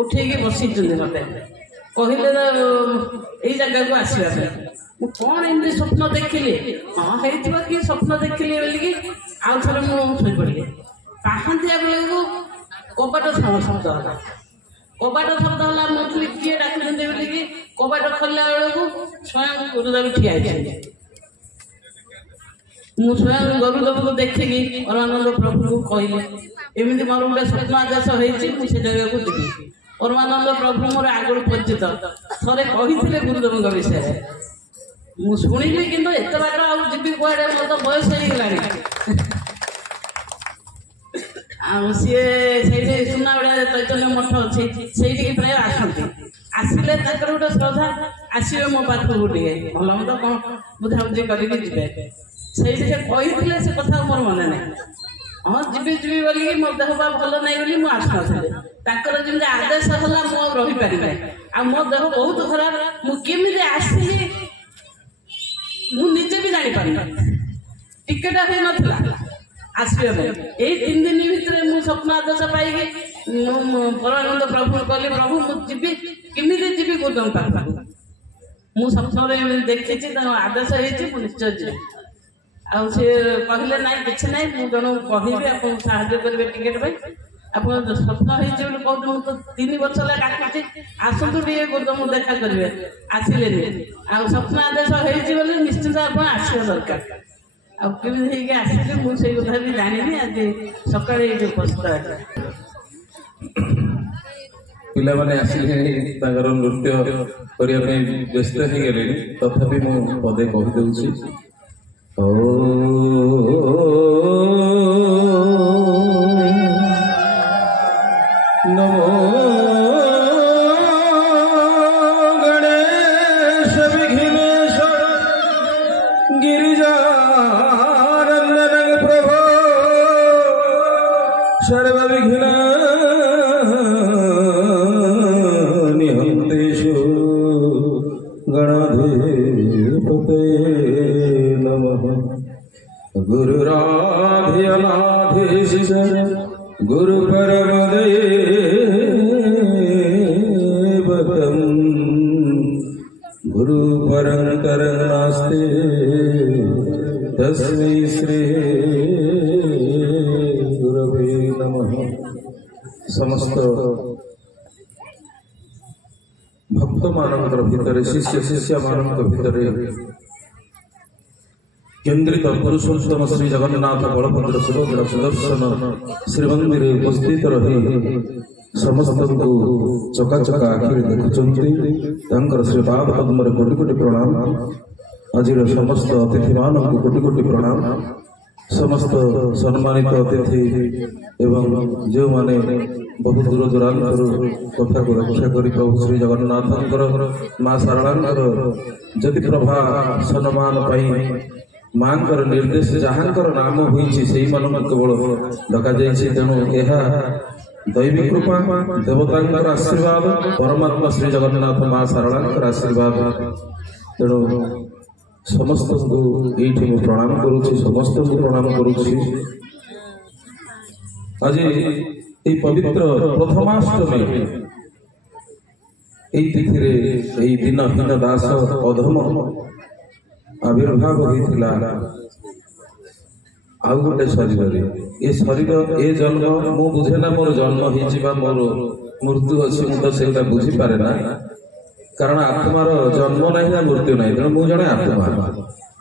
ଉଠେଇକି ବସିଛନ୍ତି, ମୋତେ କହିଲେ ଏଇ ଜାଗାକୁ ଆସିବା ପାଇଁ। ମୁଁ କ'ଣ ଏମିତି ସ୍ୱପ୍ନ ଦେଖିଲି, ହଁ ହେଇଥିବ କି ସ୍ୱପ୍ନ ଦେଖିଲି ବୋଲିକି ଆଉ ଥରେ ମୁଁ ଶୋଇପଡ଼ିଲି। ପାହାନ୍ତିଆ ବେଳକୁ କବାଟ ଶବ୍ଦ ହେଲା। କବାଟ ଶବ୍ଦ ହେଲା, ମୁଁ କହିଲି କିଏ ଡାକୁଛନ୍ତି ବୋଲିକି କବାଟ ଖୋଲିଲା ବେଳକୁ ସ୍ୱୟଂ ଗୁରୁଦେବ ଠିଆ ହେଇଛନ୍ତି। ମୁଁ ସ୍ୱୟଂ ଗୁରୁଦେବକୁ ଦେଖିକି ପରମାନନ୍ଦ ପ୍ରଭୁଙ୍କୁ କହିଲି, ଏମିତି ମୋର ଗୋଟେ ସ୍ୱପ୍ନ ଆଦେଶ ହେଇଛି, ମୁଁ ସେ ଜାଗାକୁ ଯିବି। ପରମାନନ୍ଦ ପ୍ରଭୁ ମୋର ଆଗରୁ ପରିଚିତ, ଥରେ କହିଥିଲେ ଗୁରୁଦେବଙ୍କ ବିଷୟରେ। ମୁଁ ଶୁଣିଲି, କିନ୍ତୁ ଏତେ ବାଟ ଆଉ ଯିବି କୁଆଡ଼େ, ମୋର ବୟସ ହେଇଗଲାଣି। ଆଉ ସିଏ ସେଇଠି ସୁନାବେଡ଼ା ଚୈତନ୍ୟ ମଠ ଅଛି, ସେଇଠିକି ପ୍ରାୟ ଆସନ୍ତି। ଆସିଲେ ତାଙ୍କର ଗୋଟେ ଶ୍ରଦ୍ଧା, ଆସିବେ ମୋ ପାଖକୁ ଟିକେ ଭଲ ମନ୍ଦ କ'ଣ ବୁଝାବୁଝି କରିକି ଯିବେ। ସେଇଠି ସେ କହିଥିଲେ, ସେ କଥା ମୋର ମନେ ନାହିଁ। ହଁ ଯିବି ଯିବି ବୋଲିକି ମୋ ଦେହ ବା ଭଲ ନାହିଁ ବୋଲି ମୁଁ ଆସିନଥିଲି। ତାଙ୍କର ଯେମିତି ଆଦେଶ ହେଲା ମୁଁ ଆଉ ରହିପାରିବି ଆଉ ମୋ ଦେହ ବହୁତ ଖରାପ। ମୁଁ କେମିତି ଆସିଲି ମୁଁ ନିଜେ ବି ଜାଣିପାରିନି। ଟିକେଟ ହେଇନଥିଲା ଆସିବା ପାଇଁ। ଏଇ 3 ଦିନ ଭିତରେ ମୁଁ ସ୍ୱପ୍ନ ଆଦେଶ ପାଇକି ମୁଁ ପରମାନନ୍ଦ ପ୍ରଭୁ କହିଲି, ପ୍ରଭୁ ମୁଁ ଯିବି, କେମିତି ଯିବି ଗୋଦାମ ପାଖକୁ। ମୁଁ ସ୍ୱପ୍ନରେ ଦେଖିଛି ତାଙ୍କ ଆଦେଶ ହେଇଛି, ମୁଁ ନିଶ୍ଚୟ ଯିବି। ଆଉ ସେ କହିଲେ ନାଇଁ କିଛି ନାହିଁ, ମୁଁ ଜଣକୁ କହିବି ଆପଣଙ୍କୁ ସାହାଯ୍ୟ କରିବେ ଟିକେଟ ପାଇଁ। ଆପଣ ସ୍ୱପ୍ନ ହେଇଛି ବୋଲି କହୁଛୁ, ମୁଁ ତ 3 ବର୍ଷ ହେଲା ଡାକୁଛି ଆସନ୍ତୁ ଟିକେ ଗୋଦାମ ଦେଖା କରିବେ, ଆସିଲେନି। ଆଉ ସ୍ୱପ୍ନ ଆଦେଶ ହେଇଛି ବୋଲି ନିଶ୍ଚିତ ଆପଣ ଆସିବା ଦରକାର। ଆଉ କେମିତି ହେଇକି ଆସିଲେ ମୁଁ ସେଇ କଥା ବି ଜାଣିନି। ଆଜି ସକାଳେ ଏଇଠି ଉପସ୍ଥିତ ଅଛି। ପିଲାମାନେ ଆସିଲେ ତାଙ୍କର ନୃତ୍ୟ କରିବା ପାଇଁ ବ୍ୟସ୍ତ ହେଇଗଲେଣି, ତଥାପି ମୁଁ ପଦେ କହିଦେଉଛି। ନମୋ ଗଣେଶ ବିଘ୍ନେଶ ଗିରିଜାନନ୍ଦନ ପ୍ରଭୁ ସର୍ବ ବିଘ୍ନ निहन्तेषु गणाधिपते नमः। गुरुराधियनाधीश गुरुपरमदैवतं गुरुपरं करं नास्ति तस्मै श्री गुरवे नमः। समस्त भक्त मानकर भितरे शिष्य शिष्य मानक भितरे केन्द्रित पुरुषोत्तम श्री जगन्नाथ बलभद्र सुभद्रा सुदर्शन श्रीमंदिर उपस्थित रही समस्त को चकाचका आखिरी देखुंट श्री पाद पद्म कोटि कोटि प्रणाम। आज समस्त अतिथि मान कोटि कोटि प्रणाम। समस्त सम्मानित अतिथि एवं जो माने बहु दूर दूरांतर कथा को रक्षा कर प्रभु श्री जगन्नाथ माँ शारदांकर जदि प्रभा सम्मान माँ निर्देश जहाँकर नाम होती से केवल डक तेणु यह दैवी कृपा देवता आशीर्वाद परमात्मा श्री जगन्नाथ माँ शारदांकर आशीर्वाद। तेणु समस्त को ये प्रणाम करुच्ची, समस्त को प्रणाम करुच्ची। आज এই পবিত্র প্রথমাষ্টমী এই তিথিরে এই দিনহীন দাস অধম আবির্ভাব হয়েছিল ଆଉ ଗୋଟେ ଶରୀରରେ। ଏ ଶରୀର ଏ ଜନ୍ମ ମୁଁ ବୁଝେ ନା ମୋର ଜନ୍ମ ହେଇଛି ବା ମୋର ମୃତ୍ୟୁ ଅଛି, ମୁଁ ତ ସେଇଟା ବୁଝିପାରେ ନା। କାରଣ ଆତ୍ମାର ଜନ୍ମ ନାହିଁ ନା ମୃତ୍ୟୁ ନାହିଁ। ତେଣୁ ମୁଁ ଜଣେ ଆତ୍ମା।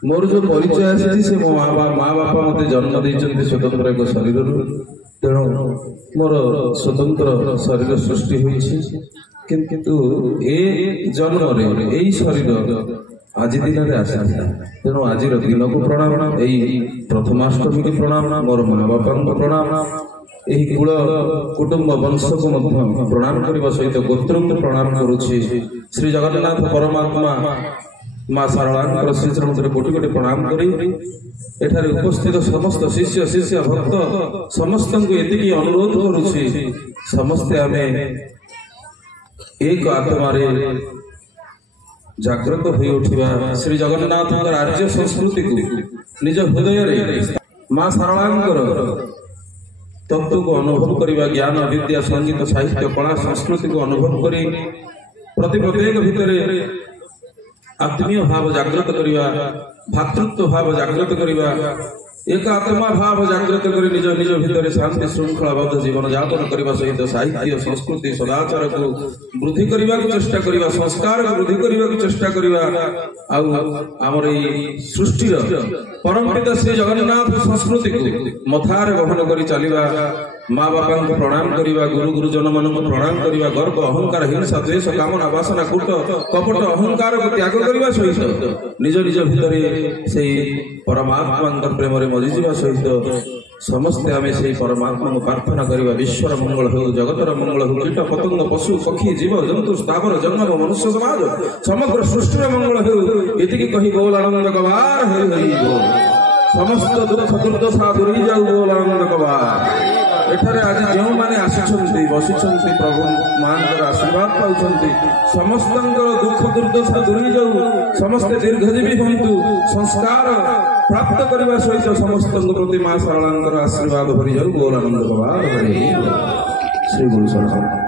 ମୋର ଯୋଉ ପରିଚୟ ଆସିଛି ସେ ମୋ ମା ବାପା ମତେ ଜନ୍ମ ଦେଇଛନ୍ତି ସ୍ୱତନ୍ତ୍ର ଏକ ଶରୀରରୁ। ତେଣୁ ମୋର ସ୍ୱତନ୍ତ୍ର ଶରୀର ସୃଷ୍ଟି ହୋଇଛି। କିନ୍ତୁ ଏ ଜନ୍ମରେ ଏଇ ଶରୀର ଆଜି ଦିନରେ ଆସିଥିଲା। ତେଣୁ ଆଜିର ଦିନକୁ ପ୍ରଣାମ, ଏଇ ପ୍ରଥମାଷ୍ଟମୀକୁ ପ୍ରଣାମ, ମୋର ମା ବାପାଙ୍କୁ ପ୍ରଣାମ, ଏହି କୁଳ କୁଟୁମ୍ବ ବଂଶକୁ ମଧ୍ୟ ପ୍ରଣାମ କରିବା ସହିତ ଗୋତ୍ରଙ୍କୁ ପ୍ରଣାମ କରୁଛି। ଶ୍ରୀ ଜଗନ୍ନାଥ ପରମାତ୍ମା ମା ଶାରଳାଙ୍କର ଶ୍ରୀଚରଣରେ କୋଟି କୋଟି ପ୍ରଣାମ କରି ଏଠାରେ ଉପସ୍ଥିତ ସମସ୍ତ ଶିଷ୍ୟ ଶିଷ୍ୟ ଭକ୍ତ ସମସ୍ତଙ୍କୁ ଏତିକି ଅନୁରୋଧ କରୁଛି, ସମସ୍ତେ ଆମେ ଏକ ଆତ୍ମାରେ ଜାଗ୍ରତ ହୋଇ ଉଠିବା। ଶ୍ରୀ ଜଗନ୍ନାଥଙ୍କର ଆର୍ଯ୍ୟ ସଂସ୍କୃତିକୁ ନିଜ ହୃଦୟରେ ମା ଶାରଳାଙ୍କର ତତ୍ତ୍ୱକୁ ଅନୁଭବ କରିବା, ଜ୍ଞାନ ବିଦ୍ୟା ସଙ୍ଗୀତ ସାହିତ୍ୟ କଳା ସଂସ୍କୃତିକୁ ଅନୁଭବ କରି ପ୍ରତ୍ୟେକ ଭିତରେ आत्मीय भाव जागृत करिवा, भातृत्व भाव जागृत करिवा, एक आत्मा भाव जागृत करी निज निज भीतर शांति श्रृंखलाबद्ध जीवन यापन करने सहित साहित्य संस्कृति सदाचार को वृद्धि करने को चेष्टा करवा, संस्कार को वृद्धि करने को चेष्टा करवा। आमर सृष्टि परमपिता श्री जगन्नाथ संस्कृति को मथारे वहन कर चलवा, माँ बापा को प्रणाम करवा, गुरु गुरुजन मान प्रणाम करवा, गर्व अहंकार हिंसा द्वेष कामना वासना कूट कपट अहंकार को त्याग करने सहित निज निज भीतर से परमात्मा प्रेम मजिजा सहित समस्ते आम से परमात्मा को प्रार्थना करवा। विश्वर मंगल हो, जगतर मंगल हो, कीट पतंग पशु पक्षी जीव जंतु स्थावर जंगम मनुष्य समाज समग्र सृष्टि मंगल हो, ये कही बोल आनंद गवार ସମସ୍ତ ଦୁଃଖ ଦୁର୍ଦ୍ଦଶା ଦୂରେଇ ଯାଉ ବୋଲ ଆନନ୍ଦ କବା। ଏଠାରେ ଆଜି ଯେଉଁମାନେ ଆସିଛନ୍ତି ବସିଛନ୍ତି ପ୍ରଭୁ ମାଙ୍କର ଆଶୀର୍ବାଦ ପାଉଛନ୍ତି ସମସ୍ତଙ୍କର ଦୁଃଖ ଦୁର୍ଦ୍ଦଶା ଦୂରେଇ ଯାଉ, ସମସ୍ତେ ଦୀର୍ଘଜୀବୀ ହୁଅନ୍ତୁ, ସଂସ୍କାର ପ୍ରାପ୍ତ କରିବା ସହିତ ସମସ୍ତଙ୍କ ପ୍ରତି ମା ଶାରଳାଙ୍କର ଆଶୀର୍ବାଦ ଭରିଯାଉ ବୋଲ ଆନନ୍ଦ କବା। ଶ୍ରୀ ଗୁରୁ ସରକାର।